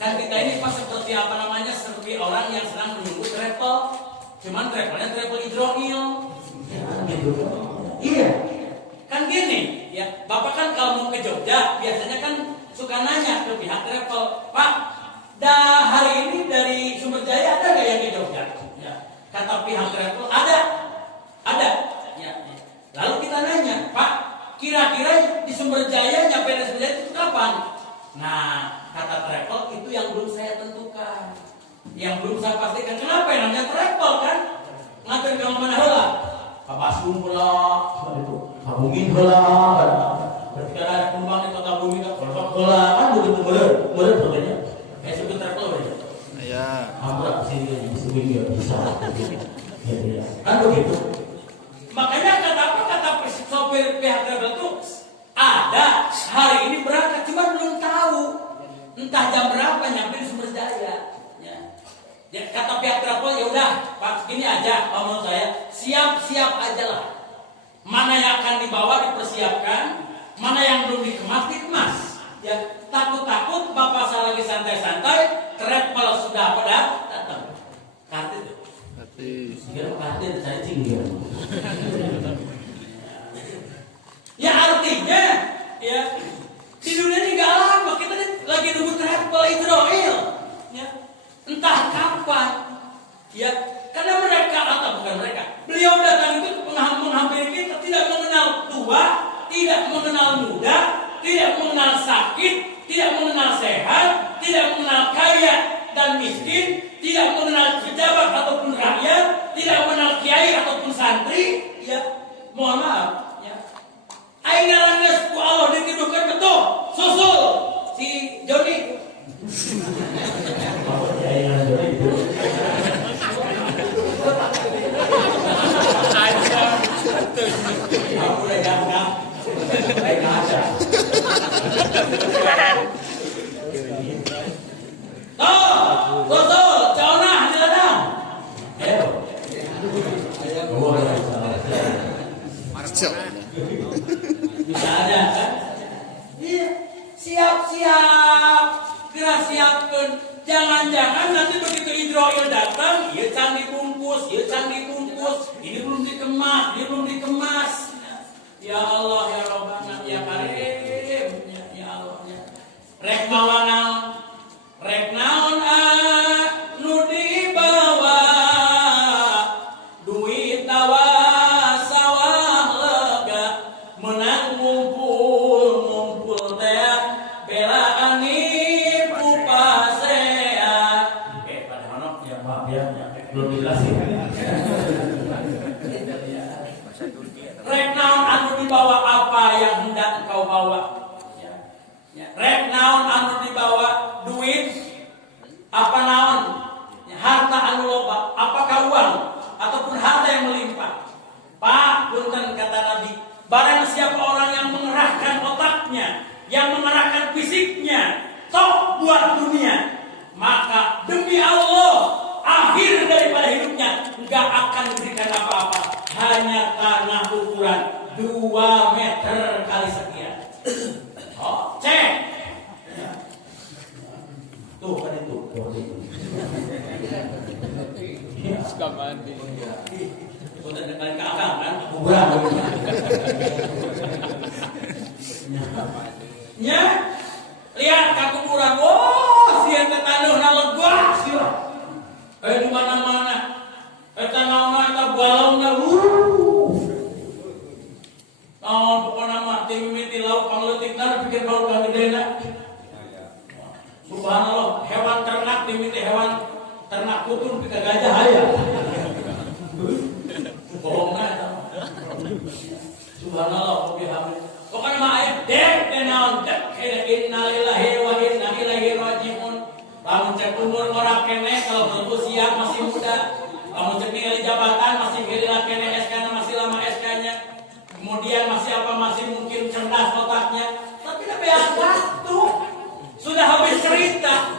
Kan kita ini pas seperti seperti orang yang sedang menunggu travel. Cuman travelnya travel Israel. Iya. Kan gini, ya. Bapak kan kalau mau ke Jogja biasanya kan suka nanya ke pihak travel, Pak, hari ini dari Sumberjaya ada nggak yang ke Jogja? Ya. Kata pihak travel ada. Ya. Lalu kita nanya, Pak, kira-kira di Sumberjaya nyampe di Sumberjaya itu kapan? Nah, kata travel itu yang belum saya tentukan, yang belum saya pastikan. Kenapa? Namanya travel kan? Ngatur ke mana heula? Ka Basung heula, itu. Ka Bumi heula. Berarti ada penumpang di kota Bumi ka heula kan begitu meureun pokoknya. Sebut travel aja. Iya. Hampir sini bisa. Ya. Kan begitu. Makanya kata sopir pihak travel itu ada hari ini berangkat, cuma belum tahu entah jam berapa nyampe di Sumberjaya. Ya, kata pihak travel ya udah Pak, gini aja, menurut saya siap aja lah. Mana yang akan dibawa dipersiapkan, mana yang belum dikemas. Ya, takut Bapak saya lagi santai-santai, travel sudah pada datang. Kartu itu. Kartu saya tinggal. Ya artinya, ya di dunia ini gak lama kita lagi nunggu travel Israel, ya entah kapan, ya karena mereka atau bukan mereka, beliau datang itu menghampiri kita tidak mengenal tua, tidak mengenal muda, tidak mengenal sakit, tidak mengenal sehat, tidak mengenal kaya dan miskin, tidak mengenal pejabat ataupun rakyat, tidak mengenal kiai ataupun santri, ya mohon maaf. Aing ngalanggeus ku Allah ditiduhkeun betul. Susul si Joni. Aku udah jangan. Baik aja. Susul, Jonah di ladang. Ayo. Marcel. Bisa ada kan? Iya, siap. Kira siapkan. Jangan-jangan nanti begitu Israel datang, ia can dibungkus. Ini belum dikemas. Ya Allah, ya Rabbana, ya Karim, ya Allah. Rek naon Ya, rek naon anu dibawa duit apa naon? Ya, harta anu loba, apakah uang ataupun harta yang melimpah? Pak, punten kata Nabi, barang siapa orang yang mengerahkan otaknya, yang mengerahkan fisiknya, tok buat dunia, maka demi Allah akhir daripada hidupnya nggak akan diberikan apa-apa, hanya tanah ukuran 2 meter kali sekian. Oh, cek. Tuh kan itu. Suka mandi. Udah kali ke akang kan? Kuburan. Ya, lihat ke kuburan. Oh, siang ke tanah lega sih. Di mana-mana. Tanah eta balongna. Tahun pokoknya mah timiti lauk pangleutikna pikir baru kagedena. Subhanallah, hewan ternak timiti hewan ternak kutun pika gajah aya. Bohongna eta. Subhanallah, kopi hamid. Pokoknya mah aya dek naon dek innalillahi wa inna ilaihi rajiun. Lamun cek umur ngora keneh kalau belum usia masih muda. Lamun cek ningali jabatan masih gila keneh SK-na masih lama SK-nya. Kemudian masih mungkin cerdas otaknya, tapi udah waktu sudah habis cerita.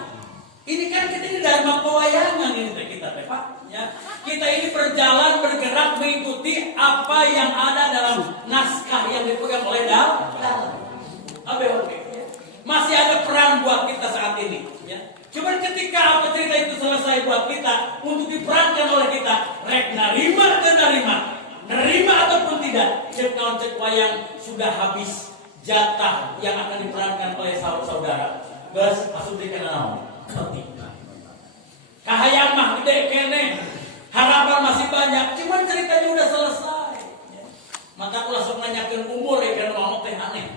Ini kan kita ini dharma pewayangan ini kita Pak. Ya. Kita ini berjalan bergerak mengikuti apa yang ada dalam naskah yang dipegang oleh dalam. Oke. Masih ada peran buat kita saat ini. Ya. Cuman ketika apa cerita itu selesai buat kita untuk diperankan oleh kita, rek nerima ataupun tidak, cek wayang sudah habis jatah yang akan diperankan oleh saudara. Gas asumsikan naon? Kahayang mah gede kene, harapan masih banyak, cuman ceritanya udah selesai. Maka ulah sok nanyakeun umur ya kan mau teh aneh.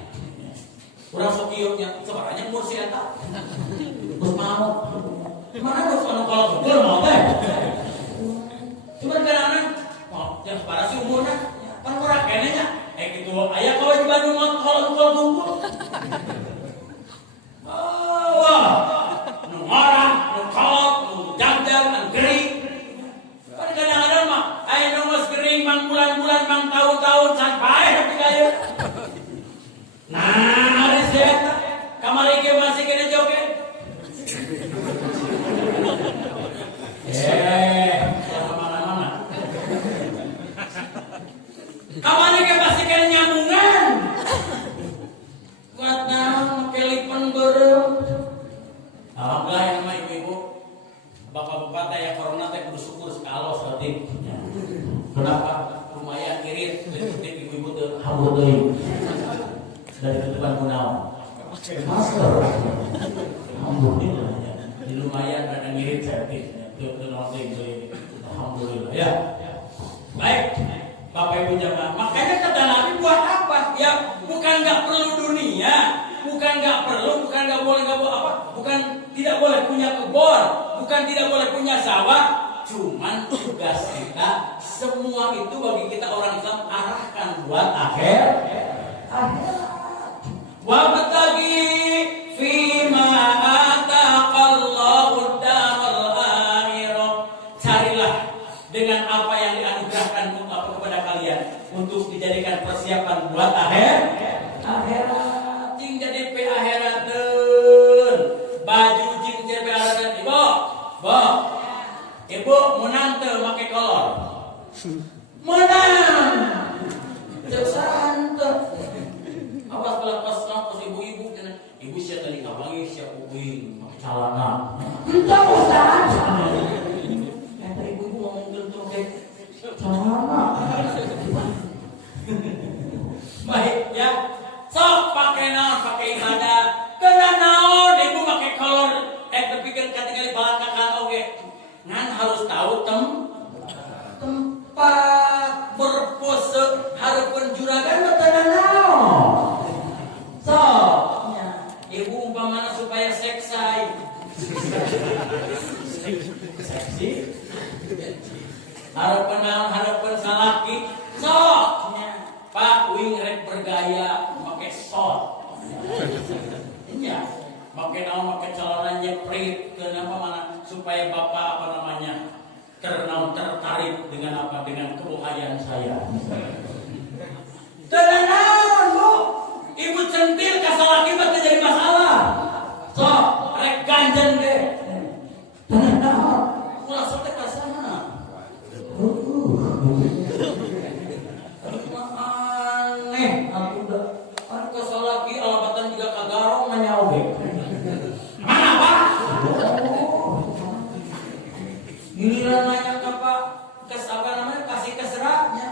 Urang sok ieu nya sebaranya umur si eta. Terus mau. Mana harus anu kalau umur mau teh. Cuman kadang-kadang yang para si umurnya kan murah kene nya gitu aya kewajiban umat kalau kumpul wah nu ngorah nu kolot nu janggal nu gering kan kadang-kadang mah aya nu geus gering mang bulan-bulan mang tahun-tahun sampai tapi kaya nah ari eta kamari ge masih kena joget kamari ke pasti kan nyambungan. Kuat naon kelipan beureum. Alhamdulillah yang nama ibu-ibu. Bapak-bapak teh yang corona teh kudu syukur sekali saeutik. Kenapa? Lumayan irit leutik ibu-ibu teh hambur deui. Dari tutupan kunaon? Masker. Alhamdulillah. Di lumayan ada ngirit saeutik. Teu naon teh alhamdulillah ya. Baik. Bapak Ibu jamaah, makanya kata Nabi buat apa? Ya bukan nggak perlu dunia, bukan nggak boleh apa? Bukan tidak boleh punya kebun, bukan tidak boleh punya sawah, cuman tugas kita semua itu bagi kita orang Islam arahkan buat akhirat. Wabtaghi fima ataqallahu daral akhirah. Carilah dengan apa yang dianugerahkan kepada kalian untuk dijadikan persiapan buat akhirat. Cing jadi pe akhirateun. Baju cing jadi pe akhirateun. Ibu menang teu make kolor. Menang. Cek santet. Awas kalau pas ibu-ibu cenah. Ibu sia tadi kabangi sia uing make calana. Entah Ustaz. Kata ibu-ibu ngomong gentur teh. Calana. Baik ya. Sok pakai naon, pakai ibadah. Kena naon ibu pakai kolor. Tepikeun katingali balakakan oge. Ngan harus tahu tempat berpose hareupeun juragan teu naon. Sok nya ibu umpamana supaya seksai. Seksi. Hareupeun salaki. Sok nya Pak Wing rek bergaya pakai short. pakai naon, pakai celana nyeprit, kenapa mana supaya bapak apa namanya tertarik dengan apa, dengan kebuhayan saya. Tenang bu, ibu centil kasalaki bakal jadi masalah. So, rek ganjen deh. Tenang, ulah sote kasana. Aneh, aku udah kasalaki alabatan juga kagarong nanya oge. Mana pak? Giliran nanya ke pak, apa namanya, kasih keseraknya.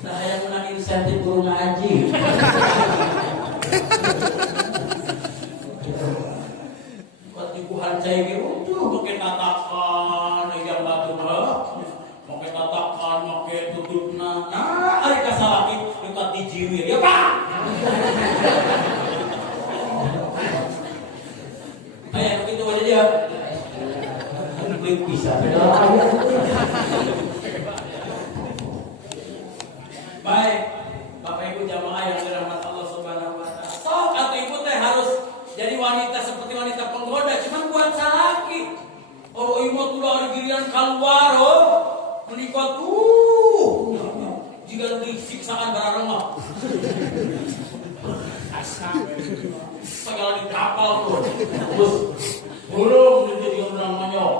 Saya menang insentif guru ngaji. Waktu kuhan saya gitu, pakai tatakan, yang batu pakai tatakan, pakai tutupna. Nah, hari kasalaki dekat di jiwir, ya pak. Ayah begitu aja dia. Bisa baik, Bapak Ibu jamaah yang dirahmati Allah Subhanahu wa taala. Sok atau ibu teh harus jadi wanita seperti wanita penggoda, cuman buat salaki. Oh ibu tuh dari giliran keluar, menikah tuh. Jika disiksaan barang-barang segala di kapal tuh. Terus burung menjadi orang manyok.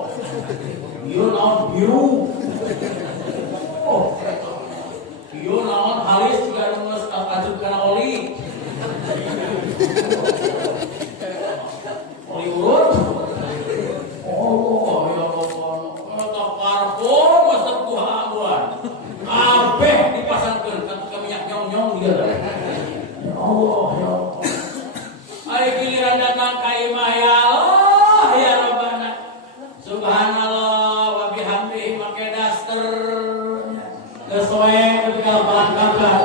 Biru naon biru. Oh, biru naon halis juga nunggu kacuk karena oli. Oli urut. Oh, ya Allah. Kalau parfum masuk buah-buahan. Abeh dipasangkan ke minyak nyong-nyong dia. Ya Allah, ya Allah. Hari giliran datang ka imah ya Allah, ya Rabbana. Subhanallah wa bihamdihi make daster. Kesoe ketika bahan bakar.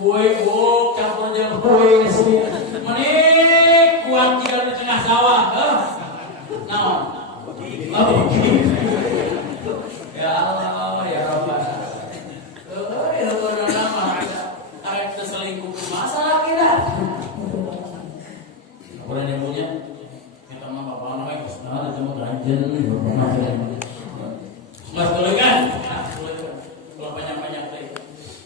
Kue buk campur jeung kue sih. Menik kuat tinggal di tengah sawah, naon? Ya Allah, ya Rabbana. Ya Rabbana nama. Arek terselingkuh masalah kita. Orang yang punya kita mah bapak anak yang senang cuma ganjen mas boleh kan? Kalau banyak-banyak teh.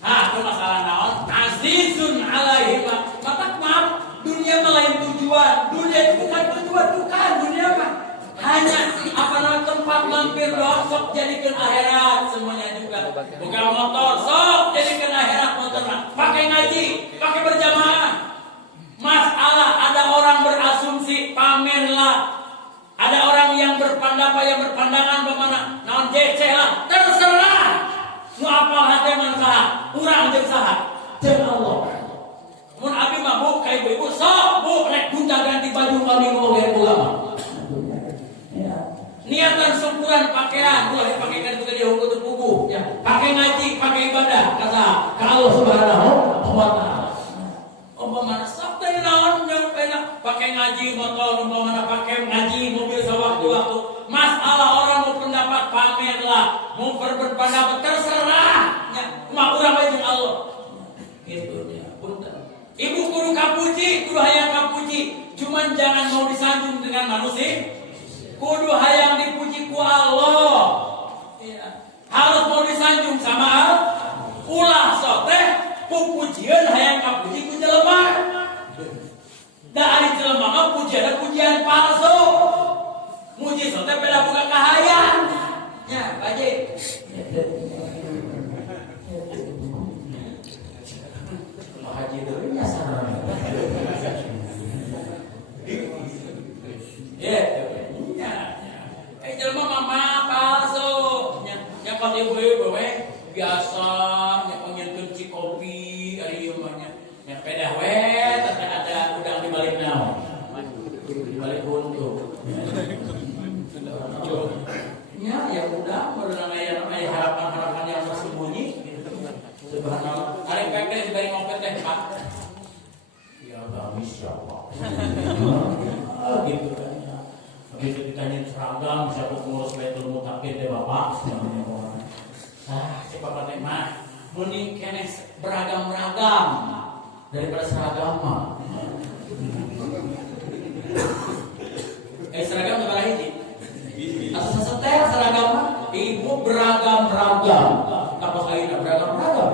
Itu masalah naon? Azizun alaihi maka maaf, dunia mah lain tujuan. Dunia itu bukan tujuan, bukan dunia mah hanya apa namanya tempat mampir doang. Sok jadikan akhirat semuanya juga. Bukan motor, sok jadikan akhirat motornya. Pakai ngaji, pakai berjamaah. Masalah ada orang berasumsi pamerlah. Ada orang yang berpandangan bagaimana? Naon jeceh lah, terserah. Nu apal hate manfaat, urang jeung saha? Jeung Allah. Mun abi mah bu ka ibu sok bu rek gonta-ganti baju kami oleh ulama. Niatan syukuran pakaian, boleh pakaikan juga dia hukum tubuh, ya. Pakai ngaji, pakai ibadah, kata ka Allah Subhanahu wa taala. Umpamana sok teh naon yang enak pakai ngaji motor, umpamana pakai ngaji mobil sewaktu-waktu. Masalah orang mau pendapat pamer lah, mau berpendapat terserah. Ya, mah urang bae jeung Allah. Gitu ya, punten. Ibu kudu kapuji, kudu hayang kapuji. Cuman jangan mau disanjung dengan manusia. Kudu hayang dipuji ku Allah. Ya. Harus mau disanjung sama Allah. Ulah sok teh pujian hayang kapuji ku jelema. Da ari jelema mah pujian palsu. Muji sok teh beda buka kahayang. Ya, baje. Haji deui nya sareng. Ya. Jelema mah palsu. Nya pas ibu-ibu we biasa nya panggilkeun cikopi ari ieu mah nya pedah we teh ada udang di balik naon. Di balik buntu. Ya udah merenang aya harapan-harapan yang tersembunyi. Subhanallah. Arek pepes bari ngopet teh Pak. Ya Allah insyaallah. Gitu kan. Begitu ditanya seragam siapa pengurus Baitul Mutakin teh Bapak. Si Bapak teh mah mending keneh beragam-ragam. daripada seragam mah. Seragam seberapa hiji? Asa setel seragam mah ibu beragam-ragam. Kapos ayeuna beragam-ragam.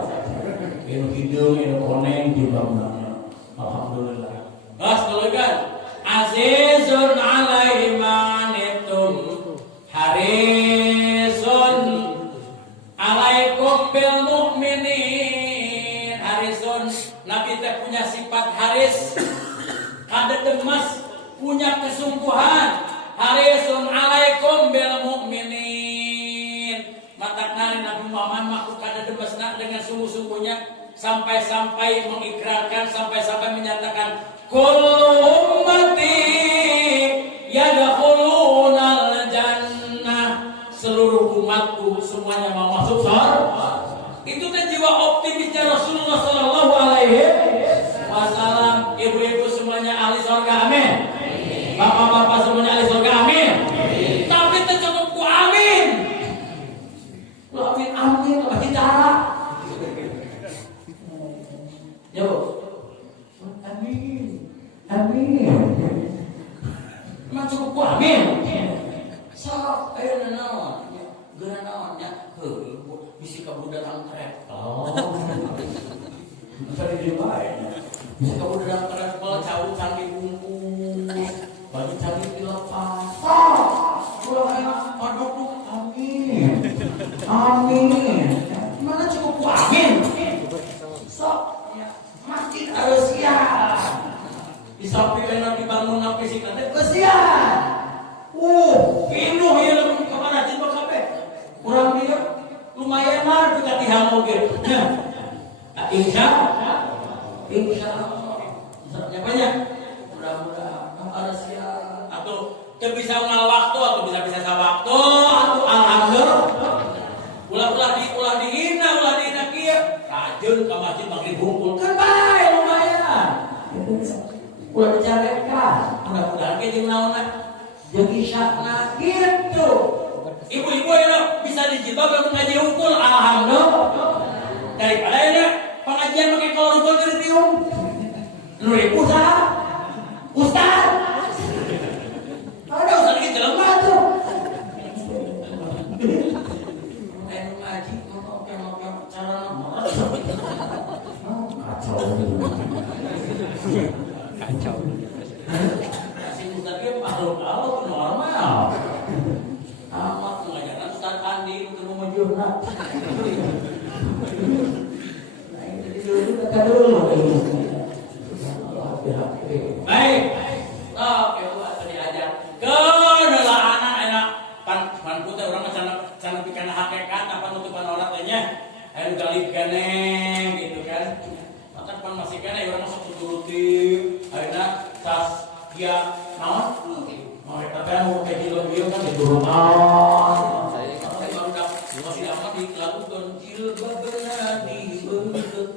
Inu hidung, inu koneng jilbabna. Alhamdulillah. Gas tulugan. Azizun alaihi manitum harisun alaikum bil mu'minin. Harisun Nabi teh punya sifat haris, kada demas, punya kesungguhan. Harisun alaikum bil mu'minin. Matakna Nabi Muhammad makhluk kada demasna dengan sungguh-sungguhnya sampai-sampai mengikrarkan, sampai-sampai menyatakan kullu ummati yadkhulunal jannah. Seluruh umatku semuanya mau masuk surga. Itu kan jiwa optimisnya Rasulullah sallallahu alaihi wasallam. Ibu-ibu semuanya ahli surga, amin. Bapak-bapak semuanya ahli surga, amin. Tapi itu cukup ku amin. Lu amin amin apa cara? Ya Bu. Amin. Amin. Emang cukup ku amin. Sok ayo naon. Geuna naonnya? Heuh, bisi ka budak angkrek. Oh. Bisa dibae. Bisa ka budak angkrek bal cau canggih bungkus. Baju canggih dilepas. Ulah enak padok. Amin. Amin. Mana cukup ku amin. Sok ya. Masjid harus siap. Di samping enak dibangun apa sih nanti kesian. Pinuh ya kemana sih bang kape? Kurang dia lumayan mah kita dihamu gitu. Insya Allah. Banyak. Mudah-mudahan ada siap. Atau bisa ngal waktu atau bisa sawaktu atau alhamdulillah. Ulah dihina kieu. Rajin ka masjid magrib bungkul kan bae lumayan. Ulah dicarekan. Mudah-mudahan ge jeung naonna jeung isyana gitu. Ibu-ibu ya bisa dijilbab untuk ngaji hukum, alhamdulillah. Daripada ya pengajian pakai kolor hukum dari tiung. Lu ribu sah, ustaz. Ada ustaz lagi jelema tuh. Ngaji mau cara kacau. Si ustaz dia makhluk Allah normal. Amat mengajarkan Ustaz Andi untuk memujurna. Nah ini dulu kata dulu. Baik. Oke, buat diajar. Kenalah anak enak pan putih orang macam pikan hakikat apa nutupan orang tanya. Ayo galip keneng gitu kan. Maka pan masih keneng orang masuk turuti. Akhirnya tas dia naon? Mereka kan mau kayak gitu kan di turunan. Saya baru masih amat dilakukan jilbab berani bentuk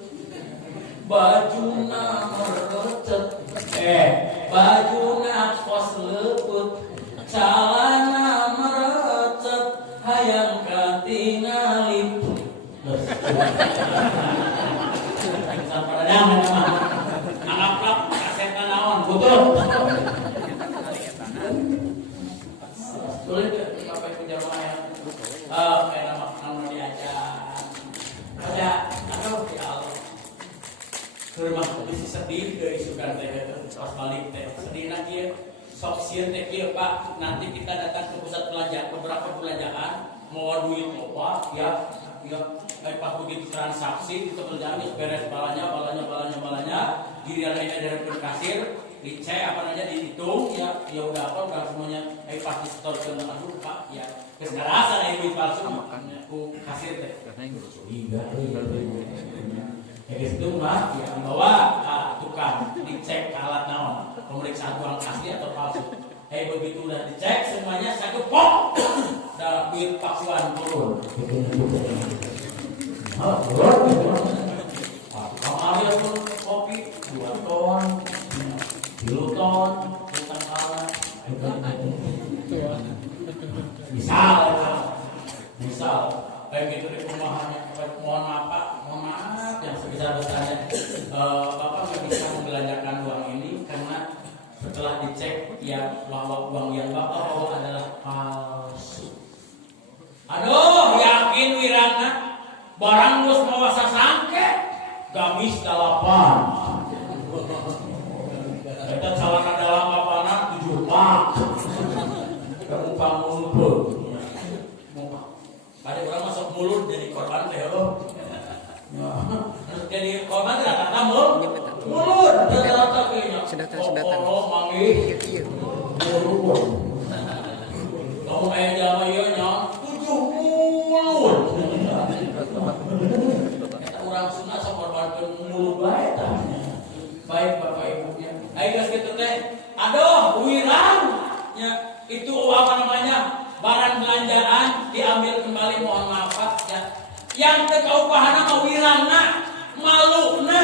baju merecet, baju kos leput, celana merecet, hayang katingali. Sampai jangan anggaplah kasetkan naon betul. Sulit sampai ke jamaah yang kayak nama diajar. Ada aduh ya Allah. Rumah kondisi sedih dari sukan teh pas balik teh sedih nanti sok sieun teh kieu Pak, nanti kita datang ke pusat belanja beberapa belanjaan mau duit apa ya pas begitu transaksi itu belanjaan beres balanya giliran dari kasir dicek apa aja dihitung ya udah apa udah semuanya pasti store ke aduh Pak ya geus ngarasa duit palsu ku kasir teh itu mah ya dibawa tukang dicek alat naon pemeriksaan uang asli atau palsu. Begitu udah dicek semuanya satu pok dalam duit palsuan turun. Kalau ada pun kopi 2 ton, 3 ton, utang kalah. Misal kayak gitu di perumahannya mohon maaf yang sebesar-besarnya Bapak bisa membelanjakan uang ini karena setelah dicek ya bahwa uang yang Bapak bawa adalah palsu. Aduh, yakin wirana barang geus mawa sasangke gamis 8. Eta calana dalam bapana 7 pak. Keupang mulut. Pada orang masuk mulut jadi korban teh jadi korban rata-rata mulut rata-rata kayaknya. Sedatan. Oh, manggih. Mulut. Kamu kayak jalan ieu nya 7 mulut. Eta urang Sunda sok korbankeun mulut bae tah. Baik Bapak Ibunya. Ayo geus kitu teh. Aduh, wirang nya itu apa namanya? Barang belanjaan diambil kembali, mohon maaf Pak ya. Yang teu kaupahana mah wirangna, maluna.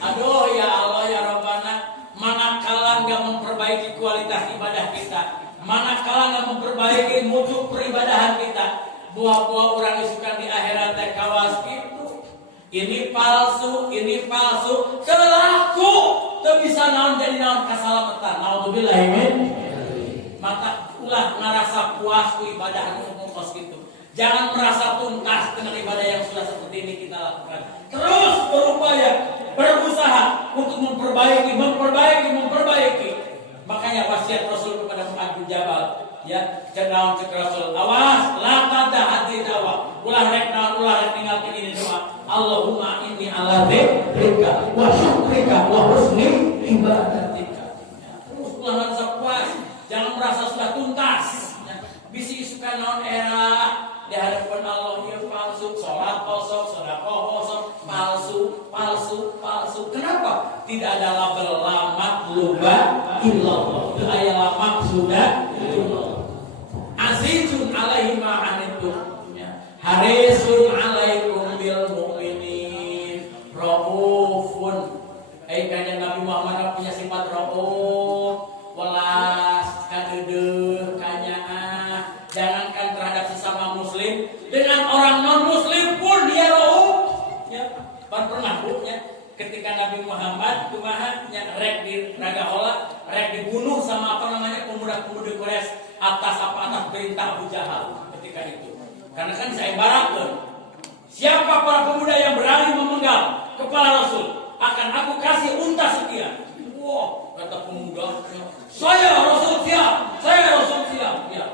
Aduh ya Allah ya Rabbana, manakala enggak memperbaiki kualitas ibadah kita, manakala enggak memperbaiki mutu peribadahan kita, buah-buah orang isukan di akhirat teh kawas itu. Ini palsu, telaku, teu bisa naon jadi naon kasalamatan. Naudzubillah min. Maka ulah ngerasa puas ku ibadah anu ngomos gitu. Jangan merasa tuntas dengan ibadah yang sudah seperti ini kita lakukan. Terus berupaya, berusaha untuk memperbaiki. Makanya wasiat Rasul kepada Mu'adz bin Jabal, ya, cendawan cek Rasul, awas, la tadahati dawa. Ulah rek tinggalkeun ini doa. Allahumma inni ala dzikrika wa syukrika wa husni ibadatika. Terus ulah ngerasa puas. Jangan merasa sudah tuntas. Bisi isukan naon era di hadapan Allah dia palsu, sholat kosong, sedekah kosong, palsu. Kenapa? Tidak ada label la maqluba illallah. Tidak ada la maqsuda illallah. Azizun alaihi ma anittum. Harisun alaikum bil mu'minin. Raufun. Kanjeng Nabi Muhammad punya sifat rauf. Welas, kadeudeung, kanyaah, jangankan terhadap sesama muslim, dengan orang non muslim pun dia rauf. Ya, pernah ya, ketika Nabi Muhammad kumaha nya rek di Ragahola, rek dibunuh sama pemuda-pemuda Quraisy atas perintah Abu Jahal ketika itu. Karena kan saya barakeun, siapa para pemuda yang berani memenggal kepala Rasul, akan aku kasih unta sekian. Wah, kata pemuda, saya Rasul siap. Ya.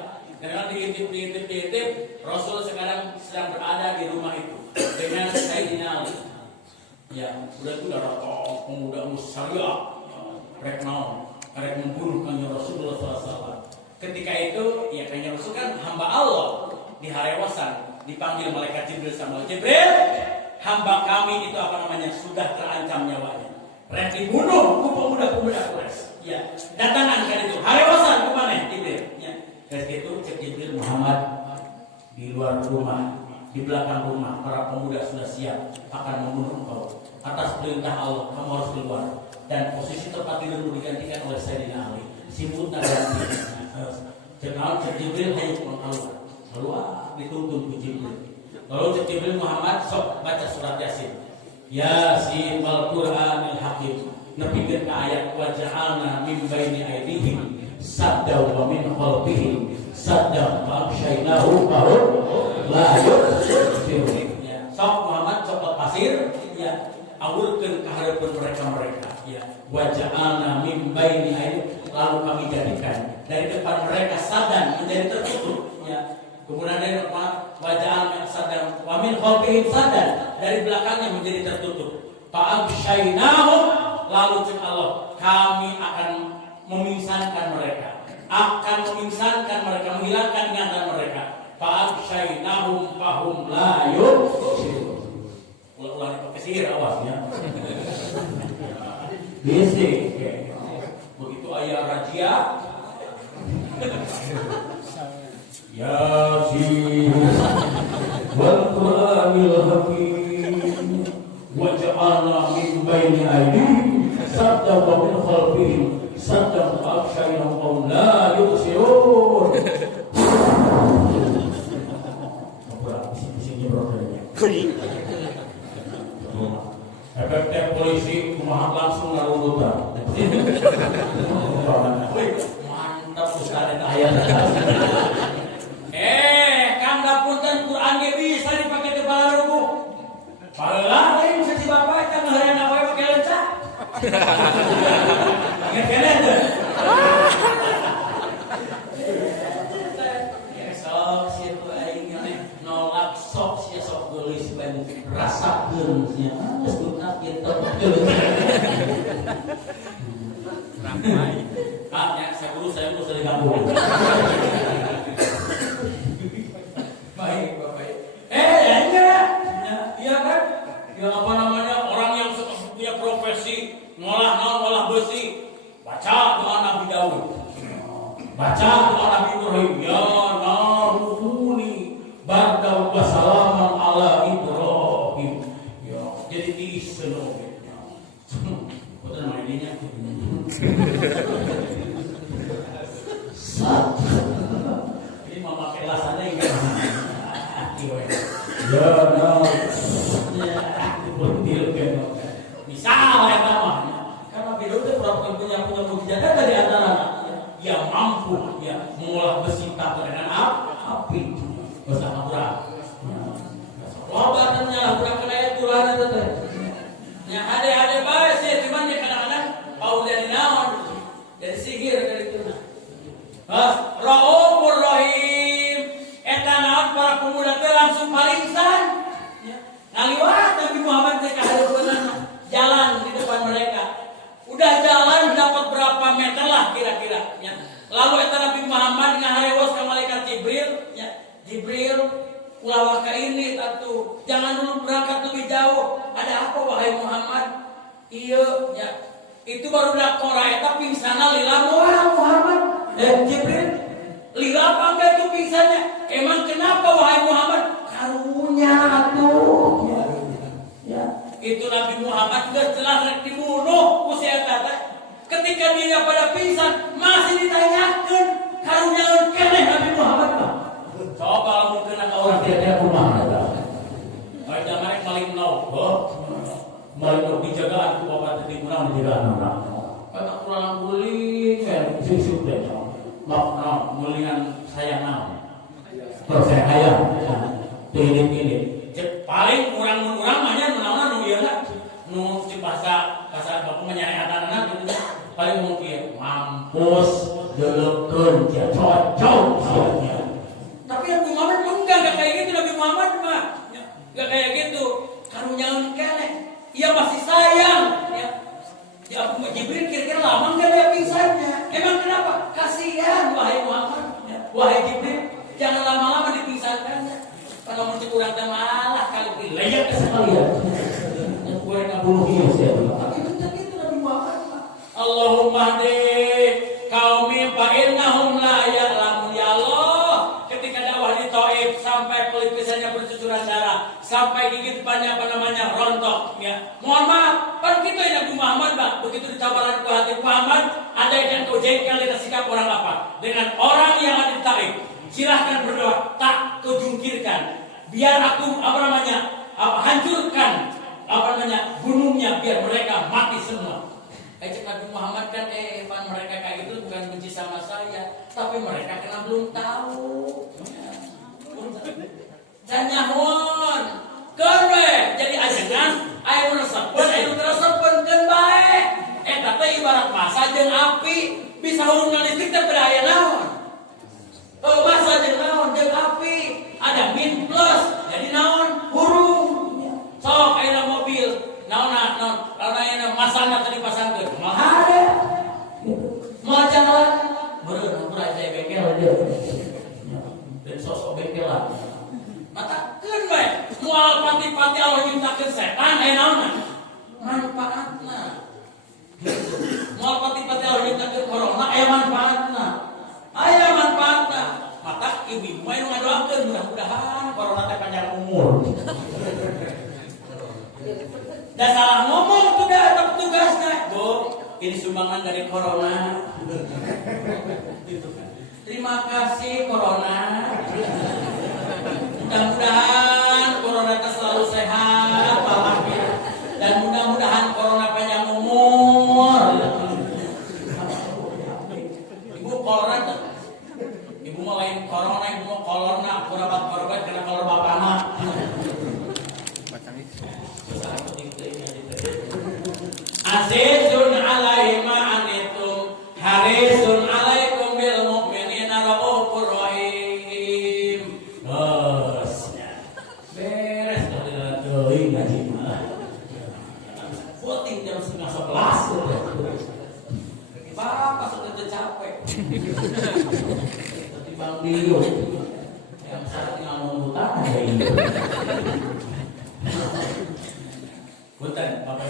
Karena diintip, Rasul sekarang sedang berada di rumah itu dengan Sayyidina Ali. Ya, udah rokok pemuda musyariah, rek membunuh kanjeng Rasulullah SAW. Ketika itu, ya kanjeng Rasul kan hamba Allah di harewasan, dipanggil malaikat Jibril sama Jibril, hamba kami itu sudah terancam nyawanya. Rek dibunuh ku pemuda-pemuda Quraisy. Ya, datangan kan itu. Harewasan kemana Jibril? Ya. Dari itu cek Jibril Muhammad di luar rumah, di belakang rumah para pemuda sudah siap akan membunuh engkau. Atas perintah Allah kamu harus keluar. Dan posisi tempat tidurmu digantikan oleh Sayyidina Ali. Simbol ganti. Cek Jibril hanya keluar dituntun ku Jibril. Lalu cek Jibril Muhammad sok baca surat Yasin. Yasin wal Qur'anil Hakim. Nepikeun ka ayat wa ja'alna min baini aydihim sadda wa min khalfihim sadda fa aghshaynahu fa la yubsirun. Sok Muhammad copot pasir ya awurkeun ka hareupeun mereka ya wa ja'alna min baini aydihim, lalu kami jadikan dari depan mereka sadan menjadi tertutup ya. Kemudian dari wajah sadar, wamin khalfihim sadar, dari belakangnya menjadi tertutup. Fa'absyainahum, lalu cek Allah, kami akan memingsankan mereka, menghilangkan ingatan mereka. Fa'absyainahum fahum la yubsirun. Ulah pakai sihir awasnya. Bisik. Begitu ayat rajia. Yasin wal Qur'anil Hakim wa ja'alna min baini aydihim sadda wa min khalfihim sadda fa aghshaynahum la yubsirun. Berapa sih rodanya? Efek PT polisi kumaha langsung narurutan. Mantap Ustaz eta aya. Kang dapunten Quran ge bisa dipake di balaruku. Palah lain si bapak eta ngahareun apa pake lenca. Ingat kene teh. Sok situ aing nolak sok sia sok geulis ban rasakeun sia. Geus tuntas kitu. Ramai. Ya, saya guru dari kampung. Baik, Bapak. Iya kan? Yang apa namanya orang yang punya profesi ngolah besi, baca doa Nabi Daud, baca doa Nabi Ibrahim, ya Nabi barkau wassalaman ala Ibrahim, ya jadi diseluruh. Betul mainnya. Ini mama kelasannya enggak. Ya no. Misal ya namanya. Karena beda itu orang punya mukjizat dari antara yang mampu ya mengolah besi dengan api. Bersama kurang. Loba nya kurang kena Quran itu teh. Nya ade bae sih cuman dia kadang-kadang pau dari naon. Dari sihir dari itu. Raufur Rahim. Eta naon para pemuda teh langsung paringsan. Ngaliwat Nabi Muhammad teh ka jalan di depan mereka. Udah jalan dapat berapa meter lah kira-kira. Ya. Lalu eta Nabi Muhammad ngaharewas ka malaikat Jibril. Ya. Jibril, ulah ka ini tatu. Jangan dulu berangkat lebih jauh. Ada apa wahai Muhammad? Iya, ya. Itu baru dak kora eta pingsana lila Muhammad. Jibril, lila apa enggak itu pingsannya? Emang kenapa wahai Muhammad? Karunya atuh. Ya. Itu Nabi Muhammad sudah jelas dibunuh usia tata. Ketika dia pada pingsan masih ditanyakan karunya keneh Nabi Muhammad. Coba mungkin ada orang tidak kumaha eta. Baik zaman paling nau, maling dijaga aku bapak tadi kurang dijaga anak. Kata kurang guling kayak sisuk deh. Maaf, mulingan saya naon. Percaya hayang. Ini. Paling kurang manya menawan nu ieu na nu si bahasa baku menyareatan gitu paling mungkin mampus deulekeun cia cocok sia. Tapi Nabi Muhammad enggak kayak gitu. Nabi Muhammad mah enggak kayak gitu. Karunyaeun keneh. Ia masih sayang ya. Ya Abu Jibril kira-kira lama enggak dia pingsannya. Emang kenapa? Kasihan wahai Muhammad. Ya. Wahai Jibril, jangan lama-lama dipingsankannya. Kalau mesti kurang malah kali layak sekalian. Yang gue ngabunuh hius ya. Tapi betul itu Nabi Muhammad. Allahumma hdi qaumi fa innahum la ya'lamun ya Allah. Ketika dakwah di Thaif sampai pelipisannya bercucuran darah, sampai gigi depannya rontok ya. Mohon maaf, kan kita yang Nabi Muhammad Pak, begitu ditawaran ke hati Muhammad, ada yang kau jengkel dengan sikap orang apa? Dengan orang yang ada di Thaif. Silahkan berdoa, tak kau jungkirkan. Biar aku hancurkan gunungnya biar mereka mati semua. Cek Nabi Muhammad kan mereka kayak gitu bukan benci sama saya, tapi mereka kena belum tahu. Janyahun, kerwe jadi ajengan, ayo resepen kan baik. Tapi ibarat masa jeung api bisa hurungan listrik teh berdaya naon. Masa jeung naon jeung api ada min plus jadi naon hurung sok ayeuna mobil naon masana tadi pasangkeun mahal mau jalan beureun ukur aja bengkel aja dan sosok bengkelan matakeun bae moal pati-pati Allah nyiptakeun setan naon manfaatna moal pati-pati Allah nyiptakeun corona manfaatna maka ibu main ngadoakeun mudah-mudahan corona teh panjang umur. Da salah ngomong tuh dah petugasnya. Bu, ini sumbangan dari corona. Terima kasih corona. Mudah-mudahan corona teh selalu sehat walafiat dan mudah-mudahan mudah-mudahan corona panjang umur. Ibu kolor tuh. Ibu mau lain corona, ibu mau kolorna, aku dapat korban karena kolor bapak mah. Azizun alaihi ma anitum harisun alaikum bil mu'minina raufur rahim. Beres teuing ngaji mah. Voting jam 10:30 Bapak sudah capek. Seperti Bang Dio yang saat tinggal mengutak ada ini. Punten, Bapak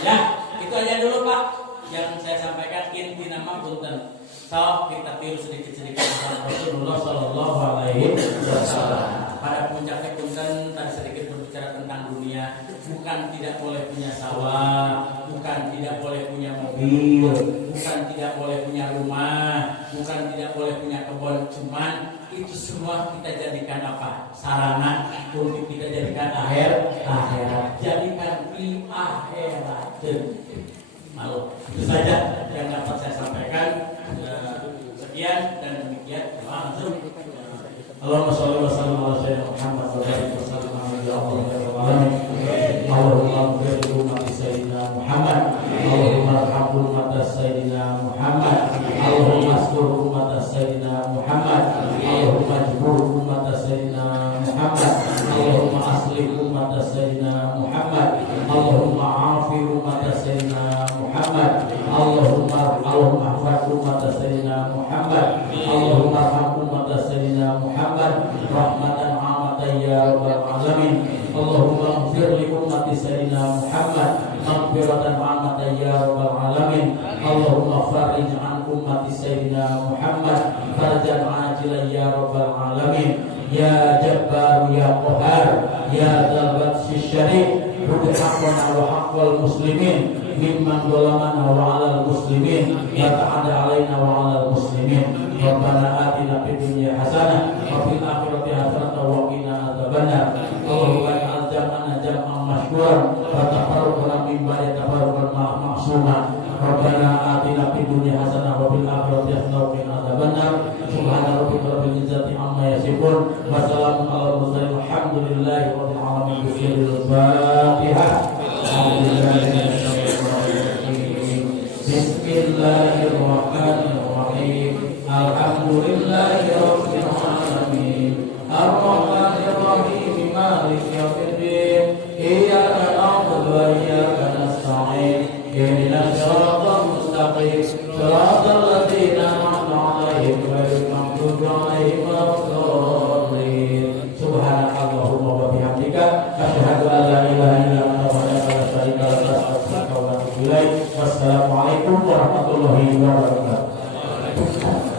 ya, itu aja dulu Pak yang saya sampaikan inti nama punten. So kita tiru sedikit-sedikit tentang Rasulullah Shallallahu Alaihi Wasallam. Pada puncaknya punten tadi sedikit berbicara tentang dunia. Bukan tidak boleh punya sawah, bukan tidak boleh punya mobil, bukan tidak boleh punya rumah, bukan tidak boleh punya kebun. Cuman itu semua kita jadikan apa? Sarana untuk kita jadikan akhirat. Jadikan di akhirat. Malu. Itu saja yang dapat saya sampaikan. Sekian dan demikian. Langsung. Allahumma sholli wa sallim ala sayyidina Muhammad wa barik wa sallim ala alamin. Allahumma ighfir li ummati sayyidina Muhammad. Allahumma arham ummata sayyidina Muhammad. Allahumma astur ummata sayyidina Muhammad. Allahumma jbur ummata sayyidina Muhammad. Allahumma aslih ummata sayyidina Muhammad. Allahumma afi ummata sayyidina Muhammad. Allahumma ahfad ummata sayyidina Muhammad. Allahumma arham ummata sayyidina Muhammad rahmatan 'amatan ya rabbal alamin. Allahumma ighfir li ummati sayyidina Muhammad maghfiratan 'amatan ya rabbal alamin. Allahumma farij 'an ummati sayyidina Muhammad farjan 'ajilan ya rabbal alamin. Ya Jabbar ya Qahhar ya Dzal Batsi Syarif Hudud haqqana wa haqqal muslimin mimman zalamana wa 'alal muslimin ya ta'ala alaina wa 'alal muslimin. Rabbana atina fid dunya hasanah wa fil akhirati hasanah wa qina adzabannar. Allahumma ij'al jam'ana jam'an mashkuran wa tafarruqana min ba'di tafarruqan ma'suma. Rabbana atina fid dunya hasanah wa fil akhirati hasanah wa qina adzabannar. Subhana rabbika rabbil izzati amma yasifun wa salamun alal mursalin walhamdulillahi rabbil alamin.